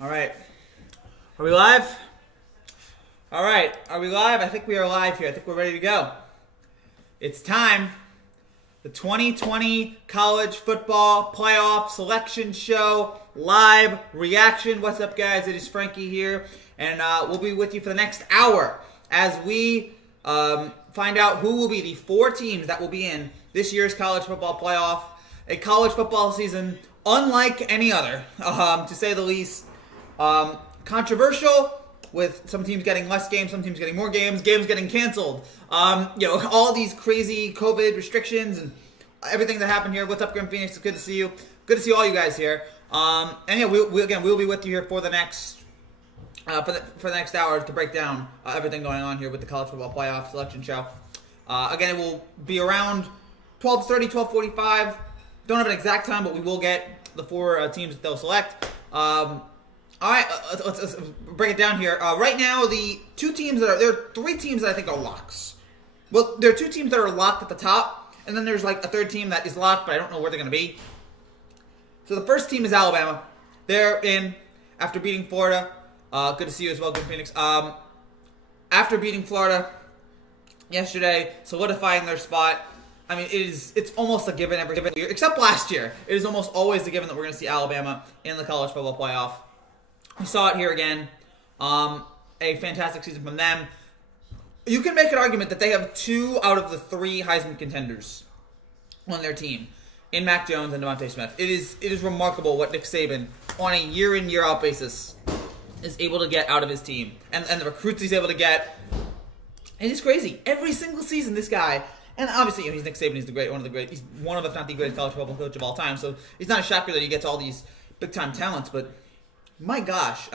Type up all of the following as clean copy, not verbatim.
All right. Are we live? All right. Are we live? I think we are live here. I think we're ready to go. It's time. The 2020 College Football Playoff Selection Show live reaction. What's up, guys? It is Frankie here, and we'll be with you for the next hour as we find out who will be the 4 teams that will be in this year's College Football Playoff. A college football season unlike any other, to say the least. Controversial, with some teams getting less games, some teams getting more games getting canceled. All these crazy COVID restrictions and everything that happened here. What's up, Grim Phoenix? It's good to see you. Good to see all you guys here. We'll be with you here for the next for the next hour to break down everything going on here with the College Football Playoff Selection Show. It will be around 12:30, 12:45. Don't have an exact time, but we will get the 4 teams that they'll select. All right, let's break it down here. Right now, there are 3 teams that I think are locks. Well, there are 2 teams that are locked at the top, and then there's like a 3rd team that is locked, but I don't know where they're going to be. So the first team is Alabama. They're in after beating Florida. Good to see you as well, Good Phoenix. After beating Florida yesterday, solidifying their spot. I mean, it's almost a given every year, except last year. It is almost always a given that we're going to see Alabama in the College Football Playoff. We saw it here again. A fantastic season from them. You can make an argument that they have 2 out of the 3 Heisman contenders on their team, in Mac Jones and Devontae Smith. It is remarkable what Nick Saban, on a year-in, year-out basis, is able to get out of his team. And the recruits he's able to get. It is crazy. Every single season, this guy... And obviously, he's Nick Saban. He's he's one of, if not the greatest college football coach of all time. So it's not a shocker that he gets all these big-time talents. But my gosh,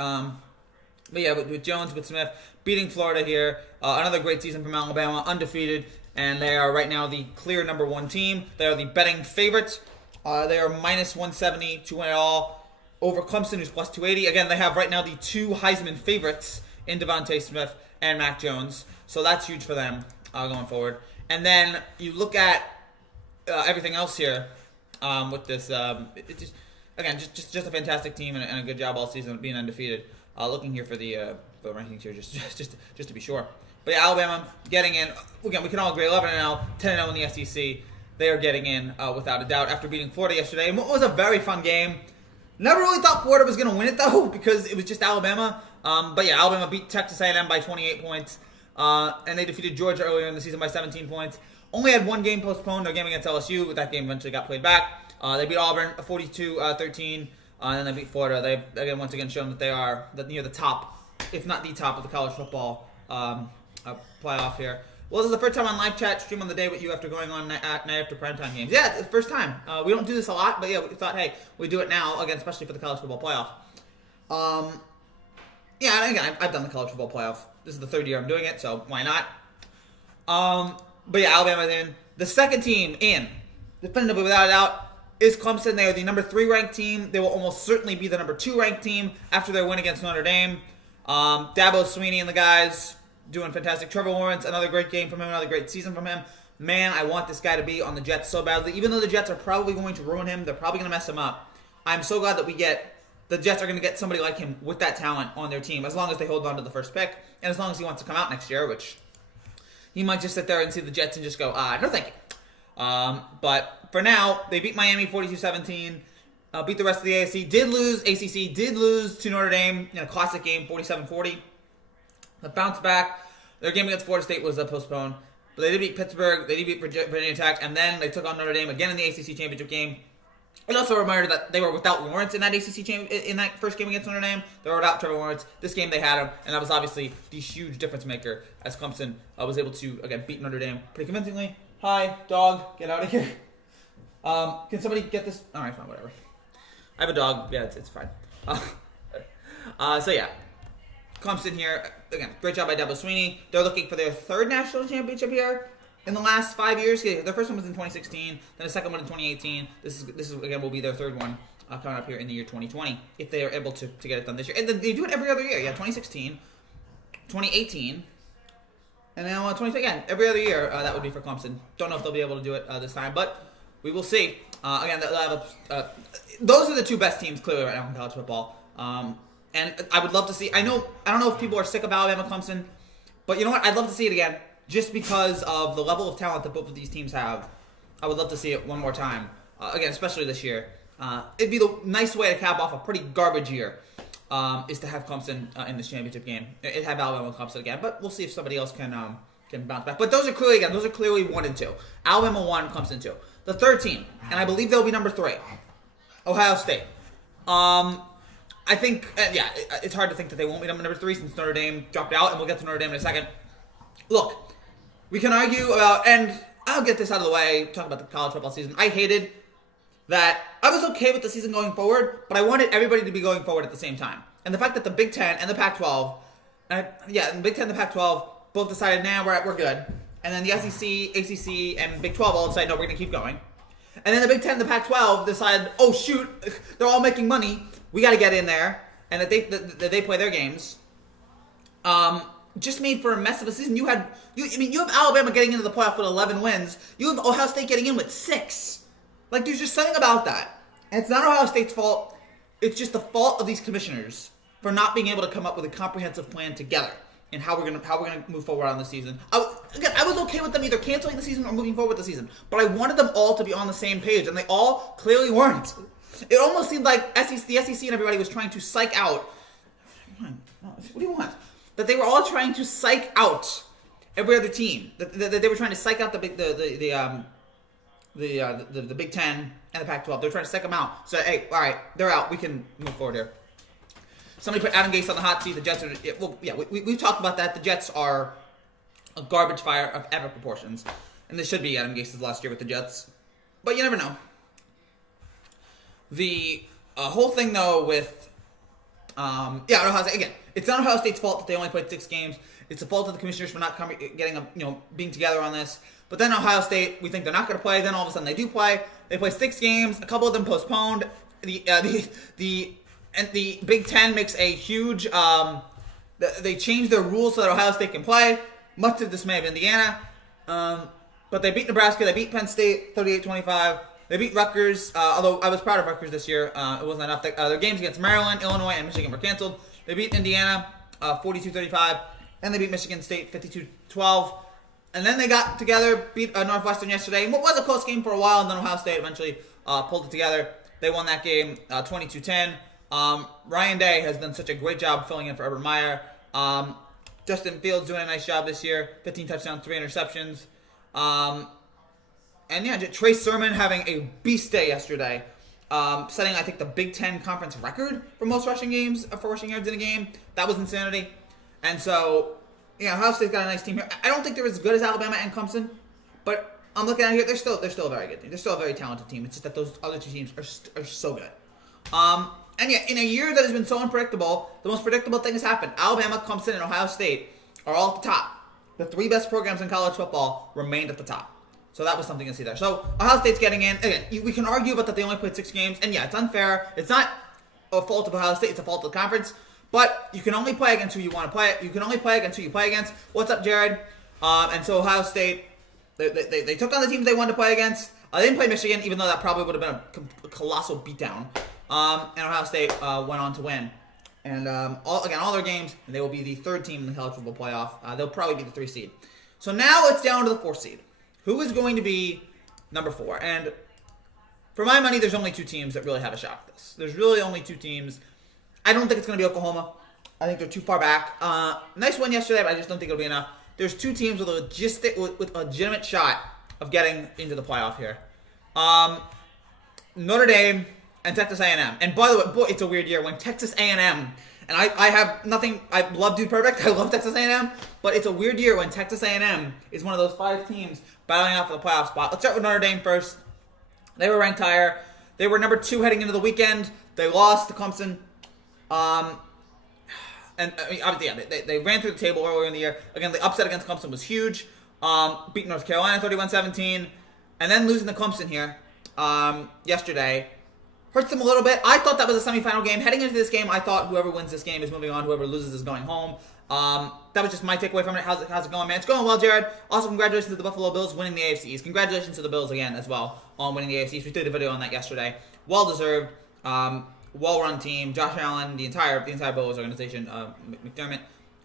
with Jones, with Smith, beating Florida here, another great season from Alabama, undefeated, and they are right now the clear number 1 team. They are the betting favorites. They are minus 170 to win it all over Clemson, who's plus 280. Again, they have right now the 2 Heisman favorites in Devontae Smith and Mac Jones. So that's huge for them going forward. And then you look at everything else here with this. It's just a fantastic team and a good job all season being undefeated. Looking here for the rankings here, just to be sure. But yeah, Alabama getting in. Again, we can all agree 11-0, 10-0 in the SEC. They are getting in without a doubt after beating Florida yesterday. And what was a very fun game. Never really thought Florida was going to win it though because it was just Alabama. Alabama beat Texas A&M by 28 points. And they defeated Georgia earlier in the season by 17 points. Only had 1 game postponed, their game against LSU, but that game eventually got played back. They beat Auburn 42-13, and then they beat Florida. They once again shown that they are near the top, if not the top, of the college football playoff here. Well, this is the first time on live chat stream on the day with you after going on night after primetime games. Yeah, it's the first time. We don't do this a lot, but yeah, we thought, hey, we do it now, again, especially for the college football playoff. I've done the college football playoff. This is the 3rd year I'm doing it, so why not? Alabama's in. The second team in, definitively without a doubt, is Clemson. They are the number 3 ranked team. They will almost certainly be the number 2 ranked team after their win against Notre Dame. Dabo Swinney and the guys doing fantastic. Trevor Lawrence, another great game from him, another great season from him. Man, I want this guy to be on the Jets so badly. Even though the Jets are probably going to ruin him, they're probably going to mess him up. I'm so glad that the Jets are going to get somebody like him with that talent on their team, as long as they hold on to the first pick, and as long as he wants to come out next year, which he might just sit there and see the Jets and just go, no thank you. But for now, they beat Miami 42-17, beat the rest of the ACC did lose to Notre Dame in a classic game, 47-40. They bounced back. Their game against Florida State was postponed, but they did beat Pittsburgh, they did beat Virginia Tech, and then they took on Notre Dame again in the ACC championship game. And also a reminder that they were without Lawrence in that in that first game against Notre Dame. They were without Trevor Lawrence. This game they had him, and that was obviously the huge difference maker as Clemson was able to, again, beat Notre Dame pretty convincingly. Hi, dog. Get out of here. Can somebody get this? All right, fine, whatever. I have a dog. Yeah, it's fine. Clemson here. Again, great job by Dabo Swinney. They're looking for their 3rd national championship here. In the last 5 years, their first one was in 2016, then the second one in 2018. This is again will be their 3rd one coming up here in the year 2020 if they are able to get it done this year. And then they do it every other year. Yeah, 2016, 2018, and then 2020 again. Every other year that would be for Clemson. Don't know if they'll be able to do it this time, but we will see. Those are the 2 best teams clearly right now in college football. And I would love to see. I don't know if people are sick of Alabama Clemson, but you know what? I'd love to see it again, just because of the level of talent that both of these teams have. I would love to see it one more time. Again, especially this year. It'd be the nice way to cap off a pretty garbage year, is to have Clemson in this championship game. It'd have Alabama Clemson again, but we'll see if somebody else can bounce back. But those are clearly 1 and 2. Alabama 1, Clemson 2. The third team, and I believe they'll be number 3, Ohio State. I think, it's hard to think that they won't be number 3 since Notre Dame dropped out, and we'll get to Notre Dame in a second. Look, we can argue about, and I'll get this out of the way, talk about the college football season. I hated that. I was okay with the season going forward, but I wanted everybody to be going forward at the same time. And the fact that the Big Ten and the Pac-12, the Big Ten and the Pac-12 both decided, we're good. And then the SEC, ACC, and Big 12 all decided, no, we're going to keep going. And then the Big Ten and the Pac-12 decided, oh shoot, they're all making money, we got to get in there, and that they play their games. Just made for a mess of a season. You have Alabama getting into the playoff with 11 wins. You have Ohio State getting in with 6. Like, there's just something about that. And it's not Ohio State's fault. It's just the fault of these commissioners for not being able to come up with a comprehensive plan together and how we're gonna move forward on the season. I was okay with them either canceling the season or moving forward with the season, but I wanted them all to be on the same page, and they all clearly weren't. It almost seemed like the SEC and everybody was trying to psych out. What do you want? That they were all trying to psych out every other team. That they were trying to psych out the Big Ten and the Pac-12. They're trying to psych them out. So, hey, all right, they're out. We can move forward here. Somebody put Adam Gase on the hot seat. The Jets are, we've talked about that. The Jets are a garbage fire of epic proportions. And this should be Adam Gase's last year with the Jets. But you never know. The whole thing, though, with, Ohio State, again, it's not Ohio State's fault that they only played 6 games. It's the fault of the commissioners for not being together on this. But then Ohio State, we think they're not going to play. Then all of a sudden they do play. They play 6 games. A couple of them postponed. The Big Ten makes a huge. They changed their rules so that Ohio State can play, much to the dismay of Indiana. But they beat Nebraska. They beat Penn State 38-25. They beat Rutgers. Although I was proud of Rutgers this year, it wasn't enough. Their games against Maryland, Illinois, and Michigan were canceled. They beat Indiana 42-35, and they beat Michigan State 52-12. And then they got together, beat Northwestern yesterday. What was a close game for a while, and then Ohio State eventually pulled it together. They won that game 22-10. Ryan Day has done such a great job filling in for Urban Meyer. Justin Fields doing a nice job this year. 15 touchdowns, 3 interceptions. Trey Sermon having a beast day yesterday. Setting, I think, the Big Ten conference record for most rushing yards in a game. That was insanity. And so, Ohio State's got a nice team here. I don't think they're as good as Alabama and Clemson, but I'm looking at it here. They're still a very good team. They're still a very talented team. It's just that those other 2 teams are so good. In a year that has been so unpredictable, the most predictable thing has happened. Alabama, Clemson, and Ohio State are all at the top. The 3 best programs in college football remained at the top. So that was something to see there. So Ohio State's getting in. Again, we can argue about that they only played 6 games. And it's unfair. It's not a fault of Ohio State. It's a fault of the conference. But you can only play against who you want to play. You can only play against who you play against. What's up, Jared? And so Ohio State, they took on the teams they wanted to play against. They didn't play Michigan, even though that probably would have been a colossal beatdown. And Ohio State went on to win. And all their games, and they will be the 3rd team in the college football playoff. They'll probably be the 3 seed. So now it's down to the 4 seed. Who is going to be number 4? And for my money, there's only 2 teams that really have a shot at this. There's really only 2 teams. I don't think it's going to be Oklahoma. I think they're too far back. Nice win yesterday, but I just don't think it'll be enough. There's 2 teams with a legitimate shot of getting into the playoff here. Notre Dame and Texas A&M. And by the way, boy, it's a weird year when Texas A&M, and I have nothing, I love Dude Perfect, I love Texas A&M, but it's a weird year when Texas A&M is one of those 5 teams battling out for the playoff spot. Let's start with Notre Dame first. They were ranked higher. They were number 2 heading into the weekend. They lost to Clemson. They ran through the table earlier in the year. Again, the upset against Clemson was huge. Beat North Carolina 31-17. And then losing to Clemson here yesterday hurts them a little bit. I thought that was a semifinal game. Heading into this game, I thought whoever wins this game is moving on. Whoever loses is going home. That was just my takeaway from it. How's it going, man? It's going well, Jared. Also, congratulations to the Buffalo Bills winning the AFC East. Congratulations to the Bills again as well on winning the AFC East. We did a video on that yesterday. Well deserved. well-run team. Josh Allen, the entire Bills organization, McDermott,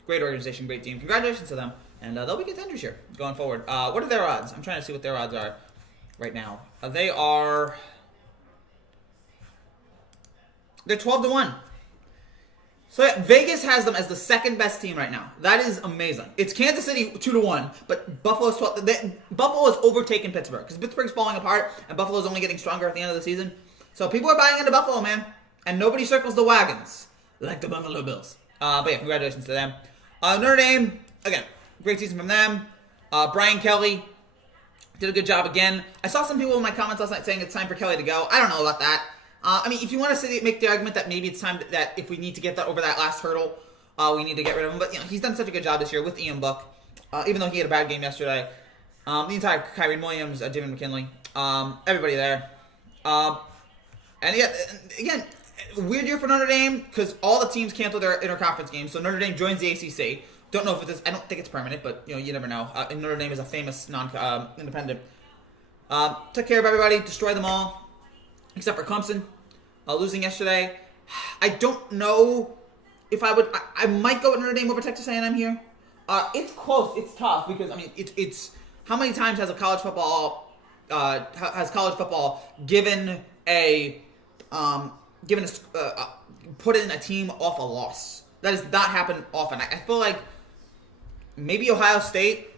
great organization, great team. Congratulations to them, and they'll be contenders here going forward. What are their odds? I'm trying to see what their odds are right now. They're 12-1. So yeah, Vegas has them as the second best team right now. That is amazing. It's Kansas City 2-1, but Buffalo's 12. Buffalo has overtaken Pittsburgh because Pittsburgh's falling apart and Buffalo's only getting stronger at the end of the season. So people are buying into Buffalo, man, and nobody circles the wagons like the Buffalo Bills. But yeah, congratulations to them. Notre Dame, again, great season from them. Brian Kelly did a good job again. I saw some people in my comments last night saying it's time for Kelly to go. I don't know about that. I mean, if you want to make the argument that maybe it's time that if we need to get over that last hurdle, we need to get rid of him. But he's done such a good job this year with Ian Book, even though he had a bad game yesterday. The entire Kyrie Williams, David McKinley, everybody there. And yeah, again, weird year for Notre Dame because all the teams canceled their interconference games. So Notre Dame joins the ACC. Don't know if it's. I don't think it's permanent, but you never know. And Notre Dame is a famous independent. Took care of everybody, destroyed them all, except for Clemson. Losing yesterday. I don't know if I would. I might go with Notre Dame over Texas A&M here. It's close. It's tough because I mean it's how many times has college football given put in a team off a loss? That does not happen often. I feel like maybe Ohio State.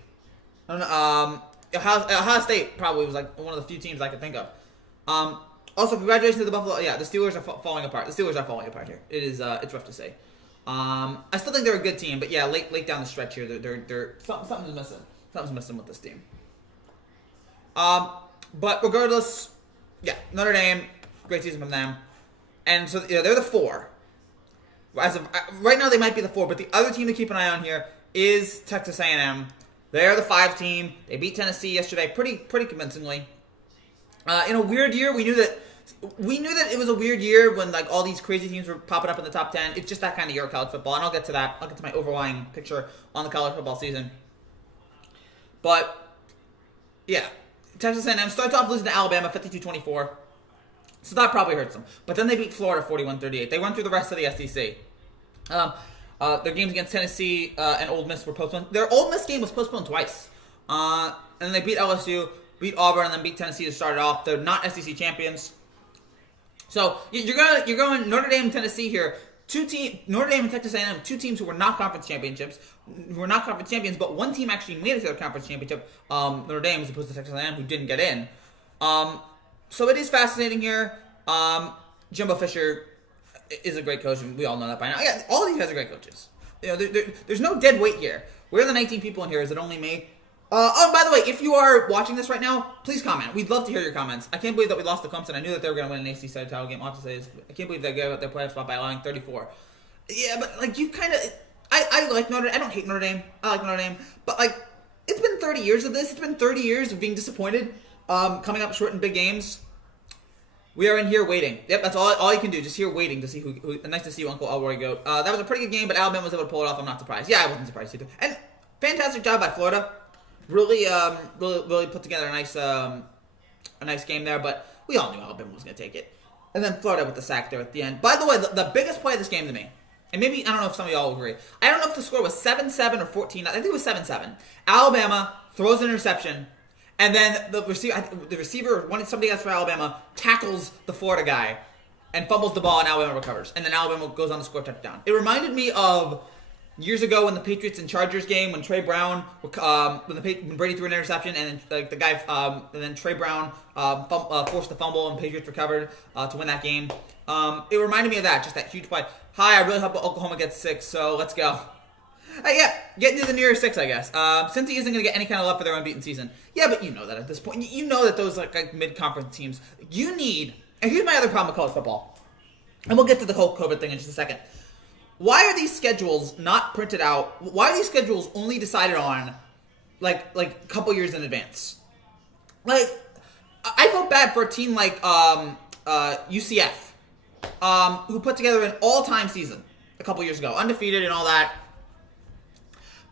I don't know. Ohio State probably was like one of the few teams I could think of. Also, congratulations to the Buffalo. Yeah, the Steelers are falling apart. The Steelers are falling apart here. It is. It's rough to say. I still think they're a good team, but yeah, late down the stretch here, they're something's missing. Something's missing with this team. But regardless, yeah, Notre Dame, great season from them, and so they're the 4. As of right now, they might be the 4, but the other team to keep an eye on here is Texas A&M. They're the 5 team. They beat Tennessee yesterday, pretty convincingly. In a weird year, we knew that it was a weird year when like all these crazy teams were popping up in the top 10. It's just that kind of year of college football, and I'll get to that. I'll get to my overlying picture on the college football season. But yeah, Texas A&M starts off losing to Alabama 52-24, so that probably hurts them. But then they beat Florida 41-38. They run through the rest of the SEC. Their games against Tennessee and Ole Miss were postponed. Their Ole Miss game was postponed twice, and then they beat LSU. Beat Auburn and then beat Tennessee to start it off. They're not SEC champions. So you're going Notre Dame and Tennessee here. Notre Dame and Texas A&M, 2 teams who were not conference champions, but one team actually made it to the conference championship. Notre Dame as opposed to Texas A&M, who didn't get in. So it is fascinating here. Jimbo Fisher is a great coach, and we all know that by now. Yeah, all of these guys are great coaches. There's no dead weight here. We're the 19 people in here. Is it only me? By the way, if you are watching this right now, please comment. We'd love to hear your comments. I can't believe that we lost to Clemson. I knew that they were going to win an ACC title game. All I have to say is, I can't believe they gave up their playoff spot by allowing 34. Yeah, but like you kind of, I like Notre Dame. I don't hate Notre Dame. I like Notre Dame, but like it's been 30 years of this. It's been 30 years of being disappointed, coming up short in big games. We are in here waiting. Yep, that's all you can do. Just here waiting to see who. Nice to see you, Uncle Elroy Goat. That was a pretty good game, but Alabama was able to pull it off. I'm not surprised. Yeah, I wasn't surprised either. And fantastic job by Florida. Really put together a nice game there, but we all knew Alabama was going to take it. And then Florida with the sack there at the end. By the way, the biggest play of this game to me, and maybe, I don't know if some of y'all agree, I don't know if the score was 7-7 or 14, I think it was 7-7. Alabama throws an interception, and then the receiver, somebody else for Alabama, tackles the Florida guy and fumbles the ball, and Alabama recovers. And then Alabama goes on to score a touchdown. It reminded me of years ago in the Patriots and Chargers game when Trey Brown, when Brady threw an interception and then the guy, and then Trey Brown forced the fumble and Patriots recovered to win that game. It reminded me of that, just that huge play. Hi, I really hope Oklahoma gets 6, so let's go. Yeah, getting to the nearest 6, I guess. Since he isn't going to get any kind of love for their unbeaten season. Yeah, but you know that at this point. You know that those like mid-conference teams, you need, and here's my other problem with college football. And we'll get to the whole COVID thing in just a second. Why are these schedules not printed out? Why are these schedules only decided on like a couple years in advance? Like, I felt bad for a team like UCF, who put together an all-time season a couple years ago, undefeated and all that.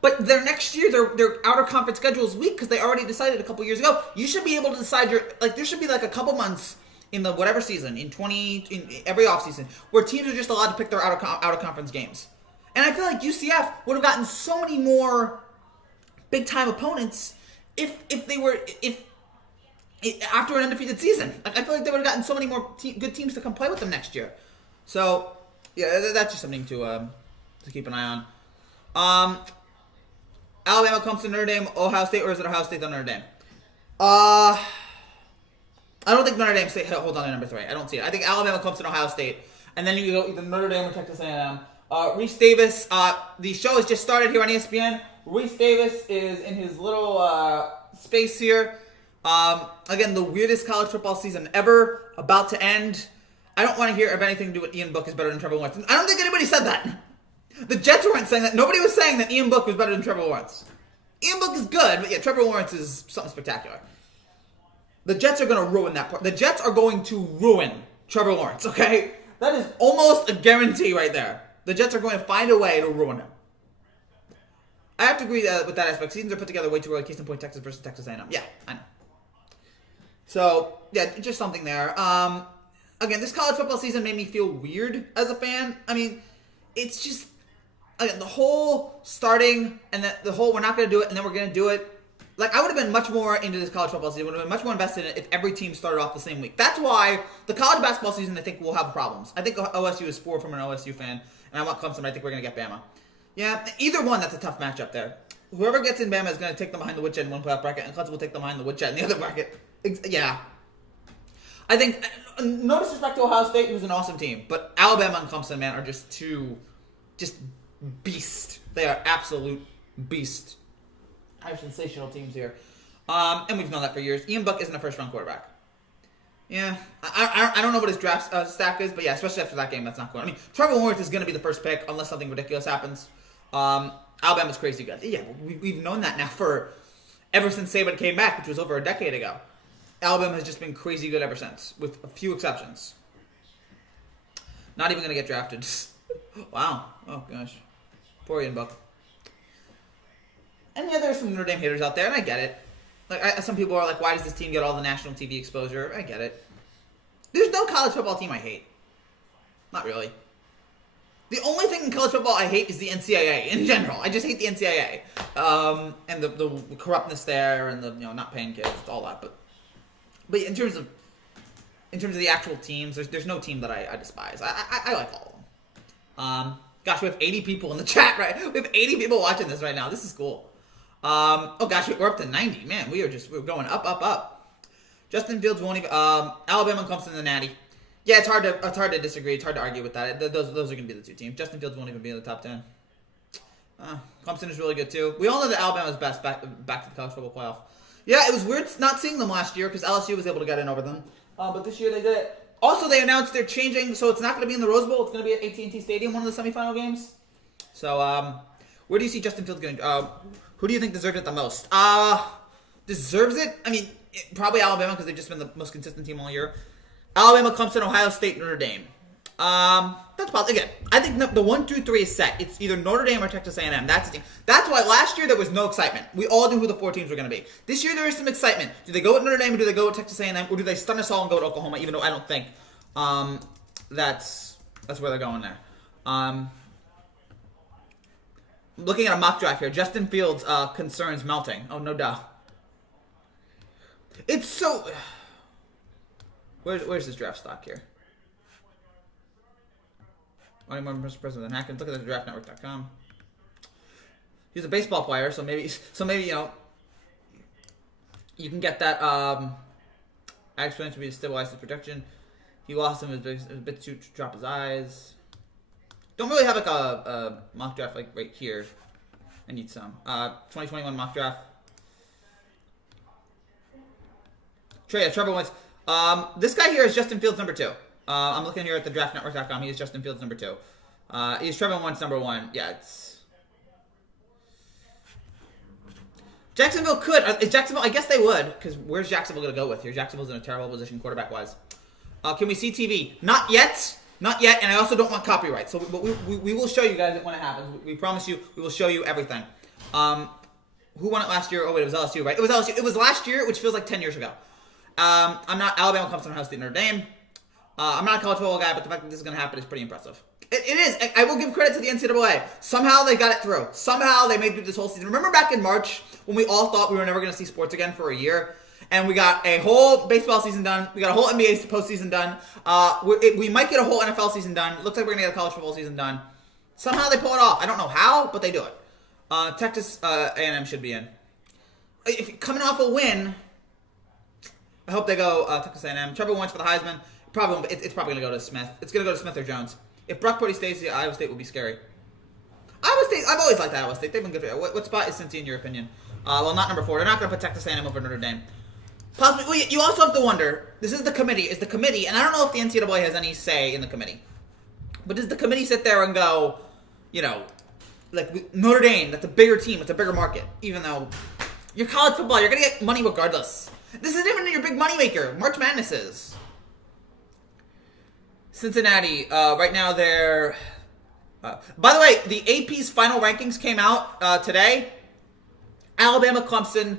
But their next year, their outer conference schedule is weak because they already decided a couple years ago. You should be able to decide there should be like a couple months in the whatever season, in every offseason, where teams are just allowed to pick their out of conference games. And I feel like UCF would have gotten so many more big time opponents if after an undefeated season. Like, I feel like they would have gotten so many more good teams to come play with them next year. So yeah, that's just something to keep an eye on. Alabama, Clemson, Notre Dame, Ohio State, or is it Ohio State then Notre Dame? I don't think Notre Dame holds on to number 3. I don't see it. I think Alabama, Clemson, Ohio State, and then you go either Notre Dame or Texas A&M. Reese Davis, the show has just started here on ESPN. Reese Davis is in his little space here. Again, the weirdest college football season ever, about to end. I don't want to hear of anything to do with Ian Book is better than Trevor Lawrence. I don't think anybody said that. The Jets weren't saying that. Nobody was saying that Ian Book was better than Trevor Lawrence. Ian Book is good, but yeah, Trevor Lawrence is something spectacular. The Jets are going to ruin that part. The Jets are going to ruin Trevor Lawrence, okay? That is almost a guarantee right there. The Jets are going to find a way to ruin him. I have to agree with that aspect. Seasons are put together way too early. Case in point, Texas versus Texas A&M. Yeah, I know. So, yeah, just something there. Again, this college football season made me feel weird as a fan. I mean, it's just, again, the whole starting and the whole we're not going to do it and then we're going to do it. Like, I would have been much more into this college football season. Would have been much more invested in it if every team started off the same week. That's why the college basketball season, I think, will have problems. I think OSU is 4 from an OSU fan, and I want Clemson. I think we're going to get Bama. Yeah, either one, that's a tough matchup there. Whoever gets in Bama is going to take them behind the woodshed in one playoff bracket, and Clemson will take them behind the woodshed in the other bracket. Yeah. I think, no disrespect to Ohio State, who's an awesome team, but Alabama and Clemson, man, are just beast. They are absolute beast. I have sensational teams here. And we've known that for years. Ian Book isn't a first-round quarterback. Yeah. I don't know what his draft stack is, but yeah, especially after that game, that's not going. I mean, Trevor Lawrence is going to be the first pick unless something ridiculous happens. Alabama's crazy good. Yeah, we've known that now ever since Saban came back, which was over a decade ago. Alabama has just been crazy good ever since, with a few exceptions. Not even going to get drafted. Wow. Oh, gosh. Poor Ian Book. And yeah, there's some Notre Dame haters out there, and I get it. Like, some people are like, why does this team get all the national TV exposure? I get it. There's no college football team I hate. Not really. The only thing in college football I hate is the NCAA in general. I just hate the NCAA. And the corruptness there and the not paying kids, all that. But in terms of the actual teams, there's no team that I despise. I like all of them. Gosh, we have 80 people in the chat, right? We have 80 people watching this right now. This is cool. Oh gosh, we're up to 90. Man, we're going up. Justin Fields won't even. Alabama and Clemson in the Natty. Yeah, it's hard to disagree. It's hard to argue with that. Those are going to be the two teams. Justin Fields won't even be in the top 10. Clemson is really good too. We all know that Alabama's best back to the college football playoff. Yeah, it was weird not seeing them last year because LSU was able to get in over them. But this year they did it. Also, they announced they're changing, so it's not going to be in the Rose Bowl. It's going to be at AT&T Stadium, one of the semifinal games. So, where do you see Justin Fields going? Who do you think deserves it the most? Deserves it? I mean, probably Alabama because they've just been the most consistent team all year. Alabama, Clemson, Ohio State, Notre Dame. That's possible. Again, I think the 1, 2, 3 is set. It's either Notre Dame or Texas A&M. That's the team. That's why last year there was no excitement. We all knew who the 4 teams were going to be. This year there is some excitement. Do they go with Notre Dame or do they go with Texas A&M or do they stun us all and go to Oklahoma? Even though I don't think that's where they're going there. Looking at a mock draft here, Justin Fields concerns melting. Oh, no doubt. It's so. Where's his draft stock here? Only more Mr. President than Hackens. Look at the draftnetwork.com. He's a baseball player, so maybe you can get that. I explained to be to stabilize his production. He lost him a bit to drop his eyes. Don't really have like a mock draft like right here. I need some. 2021 mock draft. Trevor Wentz. This guy here is Justin Fields number 2. I'm looking here at the draftnetwork.com. He is Justin Fields number 2. He's Trevor Wentz number 1. Yeah, it's Jacksonville could. Is Jacksonville? I guess they would. Because where's Jacksonville going to go with here? Jacksonville's in a terrible position quarterback-wise. Can we see TV? Not yet. Not yet. And I also don't want copyright. So, but we will show you guys when it happens. We promise you. We will show you everything. Who won it last year? Oh wait, it was LSU, right? It was LSU. It was last year, which feels like 10 years ago. I'm not Alabama, Clemson, Ohio State, Notre Dame. I'm not a college football guy, but the fact that this is going to happen is pretty impressive. It is. I will give credit to the NCAA. Somehow they got it through. Somehow they made it through this whole season. Remember back in March when we all thought we were never going to see sports again for a year? And we got a whole baseball season done. We got a whole NBA postseason done. We might get a whole NFL season done. Looks like we're going to get a college football season done. Somehow they pull it off. I don't know how, but they do it. Texas A&M should be in. If coming off a win, I hope they go Texas A&M. Trevor Lawrence for the Heisman. It's probably going to go to Smith. It's going to go to Smith or Jones. If Brock Purdy stays, Iowa State will be scary. Iowa State, I've always liked Iowa State. They've been good. What spot is Cincy in your opinion? Well, not number 4. They're not going to put Texas A&M over Notre Dame. Possibly. Well, you also have to wonder. This is the committee. Is the committee, and I don't know if the NCAA has any say in the committee, but does the committee sit there and go, like Notre Dame? That's a bigger team. It's a bigger market. Even though you're college football, you're going to get money regardless. This isn't even your big moneymaker. March Madness is. Cincinnati, right now they're... by the way, the AP's final rankings came out today. Alabama, Clemson,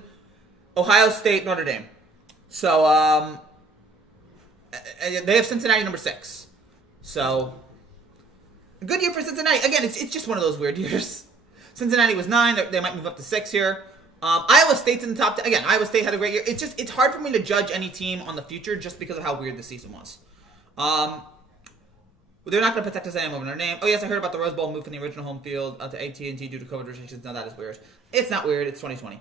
Ohio State, Notre Dame. So, they have Cincinnati number 6. So, a good year for Cincinnati. Again, it's just one of those weird years. Cincinnati was 9. They might move up to 6 here. Iowa State's in the top 10. Again, Iowa State had a great year. It's hard for me to judge any team on the future just because of how weird the season was. They're not going to put Texas A&M over Notre Dame. Oh, yes, I heard about the Rose Bowl move from the original home field to AT&T due to COVID restrictions. Now that is weird. It's not weird. It's 2020.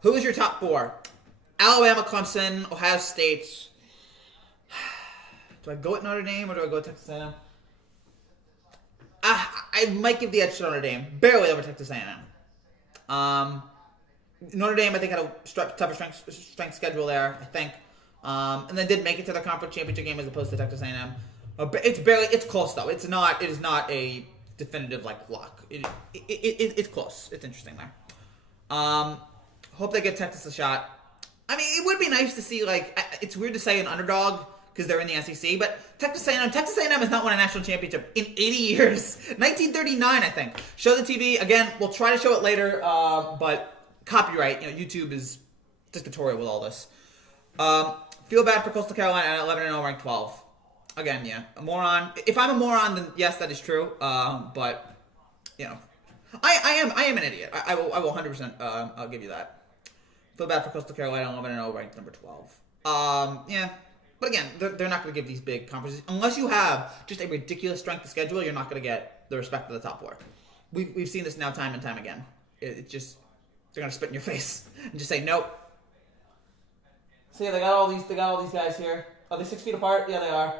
Who is your top 4? Alabama, Clemson, Ohio State. Do I go with Notre Dame or do I go with Texas A&M? I might give the edge to Notre Dame. Barely over Texas A&M. Notre Dame, I think, had a tougher strength schedule there, I think. And then did make it to the conference championship game as opposed to Texas A&M. It's close though. It is not a definitive lock. It's close. It's interesting there. Hope they give Texas a shot. I mean, it would be nice to see it's weird to say an underdog because they're in the SEC, but Texas A&M has not won a national championship in 80 years. 1939, I think. Show the TV again. We'll try to show it later, but copyright. YouTube is dictatorial with all this. Feel bad for Coastal Carolina at 11-0, ranked 12. Again, yeah, a moron. If I'm a moron, then yes, that is true. But I am an idiot. I will 100%. I'll give you that. Feel bad for Coastal Carolina, 11-0, ranked number 12. Yeah, but again, they're not going to give these big conferences unless you have just a ridiculous strength of schedule. You're not going to get the respect of the top 4. We've seen this now time and time again. It just they're going to spit in your face and just say nope. See, they got all these guys here. Are they 6 feet apart? Yeah, they are.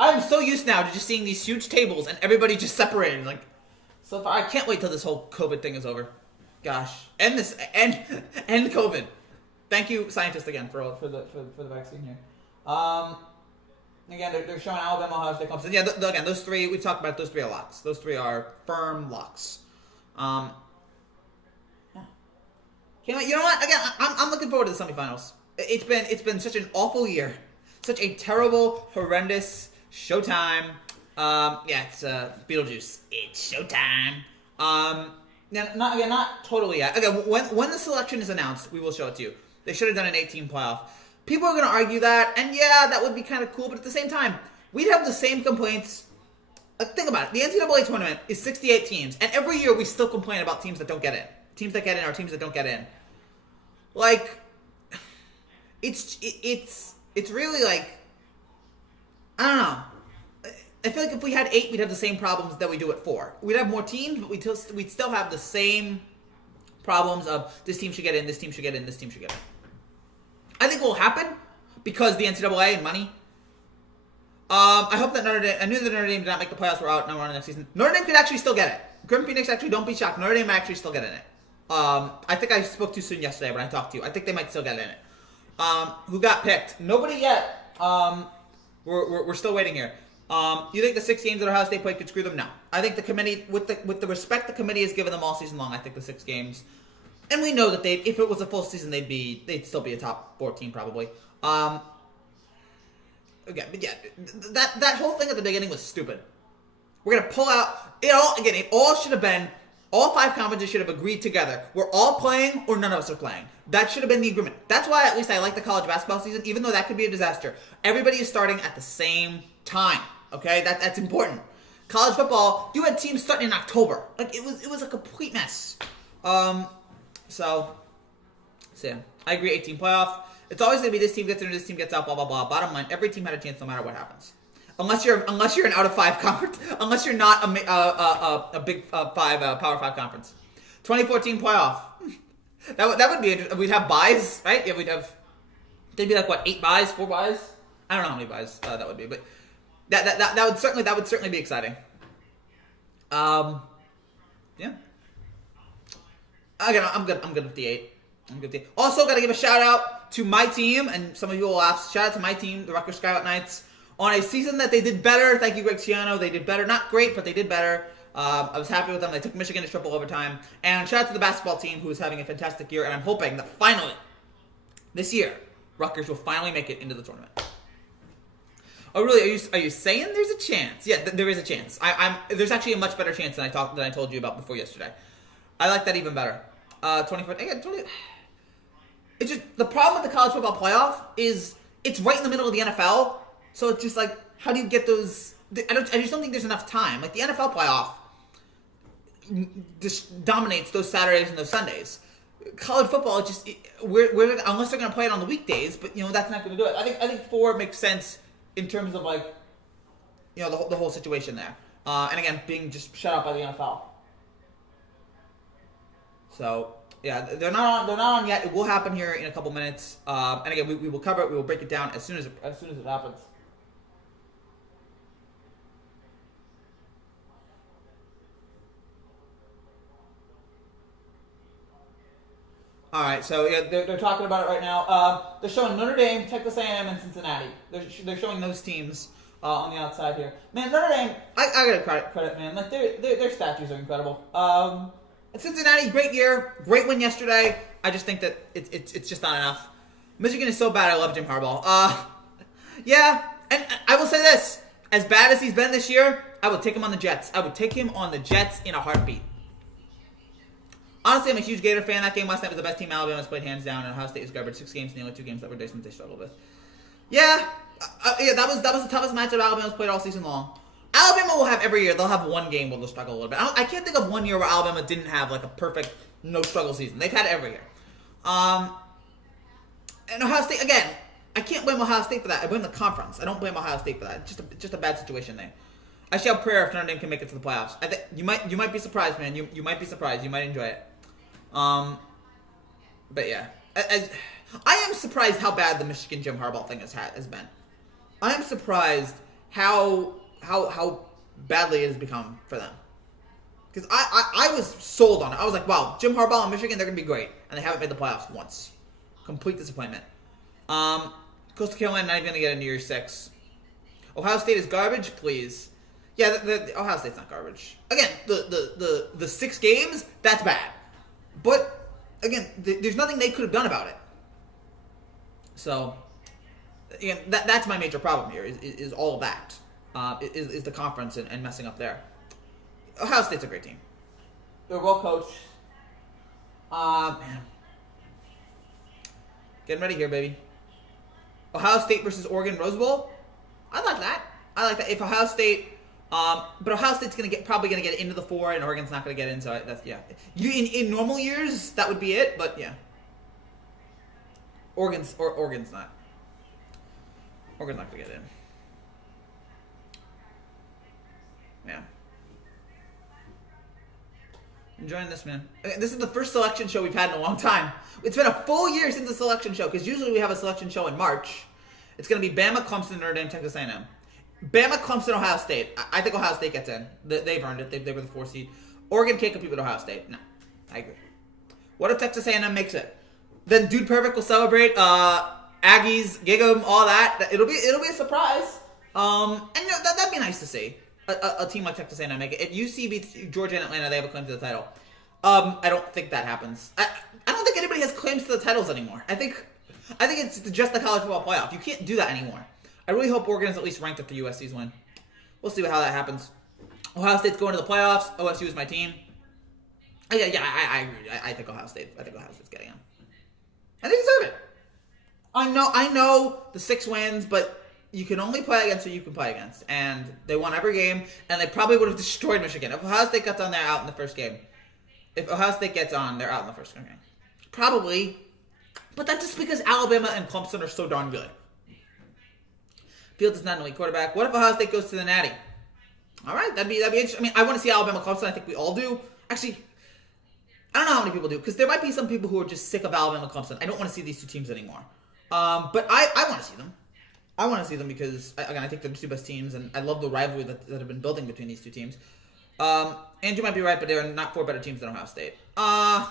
I'm so used now to just seeing these huge tables and everybody just separated. So far, I can't wait till this whole COVID thing is over. Gosh, end COVID. Thank you, scientists, again for the vaccine here. Again, they're showing Alabama, Ohio State, Clemson. Yeah, again, those 3 we've talked about. Those 3 are locks. Those 3 are firm locks. Yeah. You know what? Again, I'm looking forward to the semifinals. It's been such an awful year, such a terrible, horrendous. Showtime. It's Beetlejuice. It's showtime. Not totally yet. Again, when the selection is announced, we will show it to you. They should have done an 18 playoff. People are going to argue that, and yeah, that would be kind of cool, but at the same time, we'd have the same complaints. Think about it. The NCAA tournament is 68 teams, and every year we still complain about teams that don't get in. Teams that get in are teams that don't get in. It's really I don't know. I feel like if we had 8, we'd have the same problems that we do at 4. We'd have more teams, but we'd still have the same problems of this team should get in, this team should get in, this team should get in. I think what will happen, because the NCAA and money, I hope that Notre Dame, I knew that Notre Dame did not make the playoffs, we're out, now we're on the next season. Notre Dame could actually still get it. Grim Phoenix, actually, don't be shocked. Notre Dame might actually still get in it. I think I spoke too soon yesterday when I talked to you. I think they might still get in it. Who got picked? Nobody yet. We're still waiting here. You think the 6 games that Ohio State played could screw them? No. I think the committee, with the respect the committee has given them all season long, I think the 6 games, and we know that if it was a full season, they'd still be a top 14 probably. Again, but yeah, that whole thing at the beginning was stupid. We're gonna pull out it all again. It all should have been All 5 conferences should have agreed together. We're all playing or none of us are playing. That should have been the agreement. That's why at least I like the college basketball season, even though that could be a disaster. Everybody is starting at the same time. Okay? That's important. College football, you had teams starting in October. Like it was a complete mess. So yeah. I agree, 18 playoff. It's always gonna be this team gets in, this team gets out, blah blah blah. Bottom line, every team had a chance no matter what happens. Unless you're an out of 5 conference, unless you're not a big 5 Power 5 conference. 2014 playoff. That would be interesting. We'd have buys, right? Yeah, they'd be like what, 8 buys, 4 buys? I don't know how many buys that would be, but that would certainly be exciting. Yeah. Again, I'm good with the 8. Also, got to give a shout out to my team, and some of you will ask. Shout out to my team, the Rutgers Scarlet Knights, on a season that they did better. Thank you, Greg Ciano. They did better. Not great, but they did better. I was happy with them. They took Michigan to triple overtime. And shout out to the basketball team, who is having a fantastic year. And I'm hoping that finally, this year, Rutgers will finally make it into the tournament. Oh, really? Are you saying there's a chance? Yeah, there is a chance. There's actually a much better chance than I told you about before yesterday. I like that even better. 24. Again, 20. It's just the problem with the college football playoff is it's right in the middle of the NFL, so it's just like, how do you get those? I just don't think there's enough time. Like the NFL playoff just dominates those Saturdays and those Sundays. College football, unless they're going to play it on the weekdays, but that's not going to do it. I think 4 makes sense in terms of like the whole situation there. And again, being just shut out by the NFL. So. Yeah, they're not on yet. It will happen here in a couple minutes. And again, we will cover it. We will break it down as soon as it happens. All right, so yeah, they're talking about it right now. They're showing Notre Dame, Texas A&M, and Cincinnati. They're showing those teams on the outside here. Man, Notre Dame, I gotta credit, man. Like their statues are incredible. Cincinnati, great year, great win yesterday. I just think that it's just not enough. Michigan is so bad. I love Jim Harbaugh. Yeah, and I will say this: as bad as he's been this year, I would take him on the Jets. I would take him on the Jets in a heartbeat. Honestly, I'm a huge Gator fan. That game last night was the best team Alabama's played hands down, and Ohio State is garbage. 6 games, and the only 2 games that were decent they struggled with. Yeah, that was the toughest matchup Alabama's played all season long. Alabama will have every year. They'll have one game where they'll struggle a little bit. I can't think of one year where Alabama didn't have like a perfect no-struggle season. They've had it every year. And Ohio State, again, I can't blame Ohio State for that. I blame the conference. I don't blame Ohio State for that. It's just a bad situation there. I shall prayer if Notre Dame can make it to the playoffs. I think you might be surprised, man. You might be surprised. You might enjoy it. But yeah, I am surprised how bad the Michigan Jim Harbaugh thing has been. I am surprised how badly it has become for them. Because I was sold on it. I was like, wow, Jim Harbaugh and Michigan, they're going to be great. And they haven't made the playoffs once. Complete disappointment. Coastal Carolina not even going to get into year 6. Ohio State is garbage, please. Yeah, the Ohio State's not garbage. Again, the 6 games, that's bad. But, again, there's nothing they could have done about it. So, again, that's my major problem here, is all of that. Is the conference and messing up there. Ohio State's a great team. They're well coached. Man. Getting ready here, baby. Ohio State versus Oregon Rose Bowl. I like that. If Ohio State, but Ohio State's probably gonna get into the 4, and Oregon's not gonna get in. So that's yeah. In normal years that would be it, but yeah. Oregon's not. Oregon's not gonna get in. Yeah. Enjoying this, man. This is the first selection show we've had in a long time. It's been a full year since the selection show, because usually we have a selection show in March. It's going to be Bama, Clemson, Notre Dame, Texas A&M. Bama, Clemson, Ohio State. I think Ohio State gets in. They've earned it. They were the 4 seed. Oregon can't compete with Ohio State. No, I agree. What if Texas A&M makes it? Then Dude Perfect will celebrate. Aggies, gig 'em, all that. It'll be a surprise. And that'd be nice to see. A team like Texas A&M make it. If UC beats Georgia and Atlanta, they have a claim to the title. I don't think that happens. I don't think anybody has claims to the titles anymore. I think it's just the college football playoff. You can't do that anymore. I really hope Oregon is at least ranked after USC's win. We'll see how that happens. Ohio State's going to the playoffs. OSU is my team. I agree. I think Ohio State's getting in. And they deserve it. I know the 6 wins, but you can only play against who you can play against. And they won every game, and they probably would have destroyed Michigan. If Ohio State gets on, they're out in the first game. If Ohio State gets on, they're out in the first game. Probably. But that's just because Alabama and Clemson are so darn good. Fields is not an elite quarterback. What if Ohio State goes to the Natty? All right, that'd be interesting. I mean, I want to see Alabama Clemson. I think we all do. Actually, I don't know how many people do, because there might be some people who are just sick of Alabama Clemson. I don't want to see these 2 teams anymore. But I want to see them. I want to see them because, again, I think they're the 2 best teams, and I love the rivalry that have been building between these 2 teams. Andrew might be right, but there are not 4 better teams than Ohio State. No.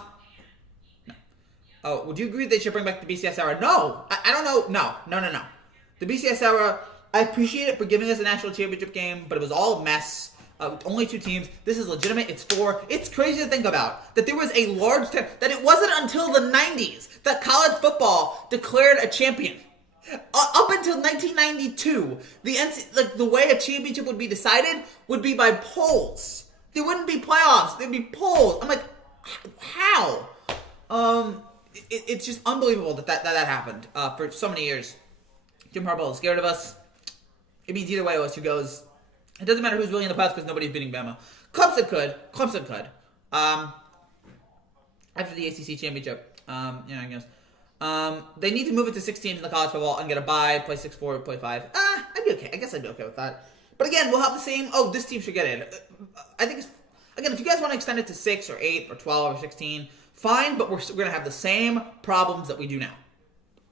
Oh, would you agree they should bring back the BCS era? No. I don't know. No. The BCS era, I appreciate it for giving us a national championship game, but it was all a mess. With only 2 teams. This is legitimate. It's 4. It's crazy to think about that there was a large time that it wasn't until the 90s that college football declared a champion. Up until 1992, the way a championship would be decided would be by polls. There wouldn't be playoffs. There'd be polls. I'm like, how? It's just unbelievable that happened for so many years. Jim Harbaugh is scared of us. It means either way OSU goes. It doesn't matter who's really in the playoffs because nobody's beating Bama. Clemson could. After the ACC championship, I guess. They need to move it to 6 teams in the college football and get a bye, play 6-4, play 5. I'd be okay. I guess I'd be okay with that. But again, we'll have the same. Oh, this team should get in. I think again, if you guys want to extend it to 6 or 8 or 12 or 16, fine. But we're going to have the same problems that we do now.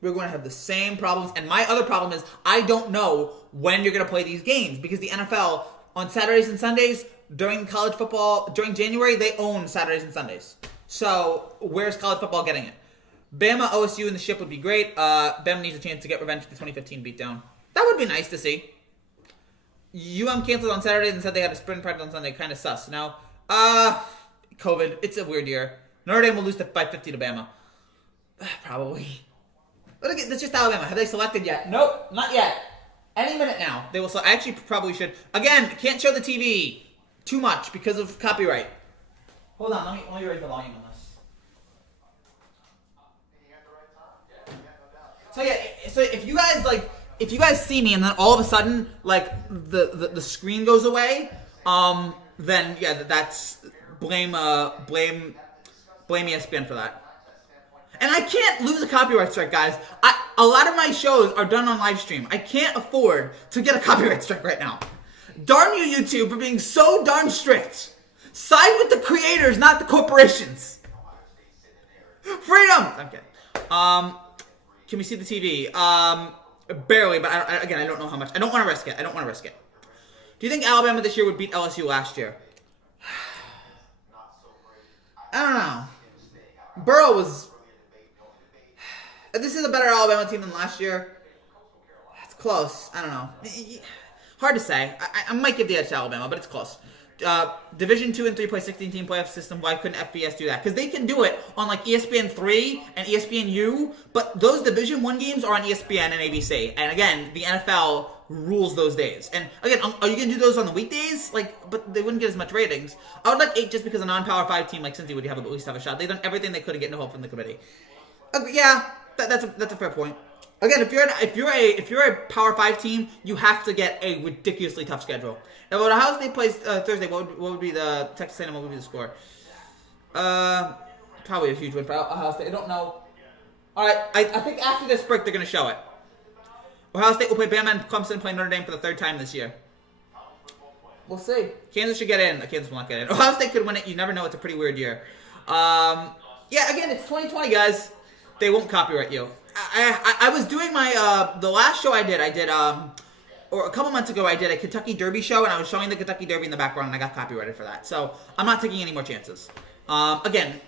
We're going to have the same problems. And my other problem is I don't know when you're going to play these games because the NFL on Saturdays and Sundays during college football, during January, they own Saturdays and Sundays. So where's college football getting it? Bama, OSU, and the ship would be great. Bama needs a chance to get revenge for the 2015 beatdown. That would be nice to see. Canceled on Saturday and said they had a sprint practice on Sunday. Kind of sus. Now, COVID. It's a weird year. Notre Dame will lose by 50 to Bama. Probably. But again, that's just Alabama. Have they selected yet? Nope, not yet. Any minute now. They will. I actually probably should. Again, can't show the TV too much because of copyright. Hold on, let me raise the volume on this. So if you guys see me and then all of a sudden the screen goes away, then yeah, that's blame ESPN for that. And I can't lose a copyright strike, guys. A lot of my shows are done on live stream. I can't afford to get a copyright strike right now. Darn you, YouTube, for being so darn strict. Side with the creators, not the corporations. Freedom! Okay. Can we see the TV? Barely, but I don't know how much. I don't want to risk it. Do you think Alabama this year would beat LSU last year? I don't know. Burrow was... This is a better Alabama team than last year. It's close. I don't know. Hard to say. I might give the edge to Alabama, but it's close. Division 2 and 3 play 16-team playoff system. Why couldn't FBS do that? Because they can do it on like ESPN 3 and ESPN U, but those Division 1 games are on ESPN and ABC. And again, the NFL rules those days. And again, are you going to do those on the weekdays? But they wouldn't get as much ratings. I would like 8 just because a non-Power 5 team like Cincy would at least have a shot. They've done everything they could to get no help from the committee. Yeah, that's a fair point. Again, if you're a Power 5 team, you have to get a ridiculously tough schedule. Now, when Ohio State plays Thursday, what would be the Texas A&M? What would be the score? Probably a huge win for Ohio State. I don't know. All right, I think after this break they're going to show it. Ohio State will play Bama and Clemson and play Notre Dame for the 3rd time this year. We'll see. Kansas should get in. Kansas will not get in. Ohio State could win it. You never know. It's a pretty weird year. Yeah, again, it's 2020, guys. They won't copyright you. I was doing my the last show I did or a couple months ago I did a Kentucky Derby show and I was showing the Kentucky Derby in the background and I got copyrighted for that. So I'm not taking any more chances. Again,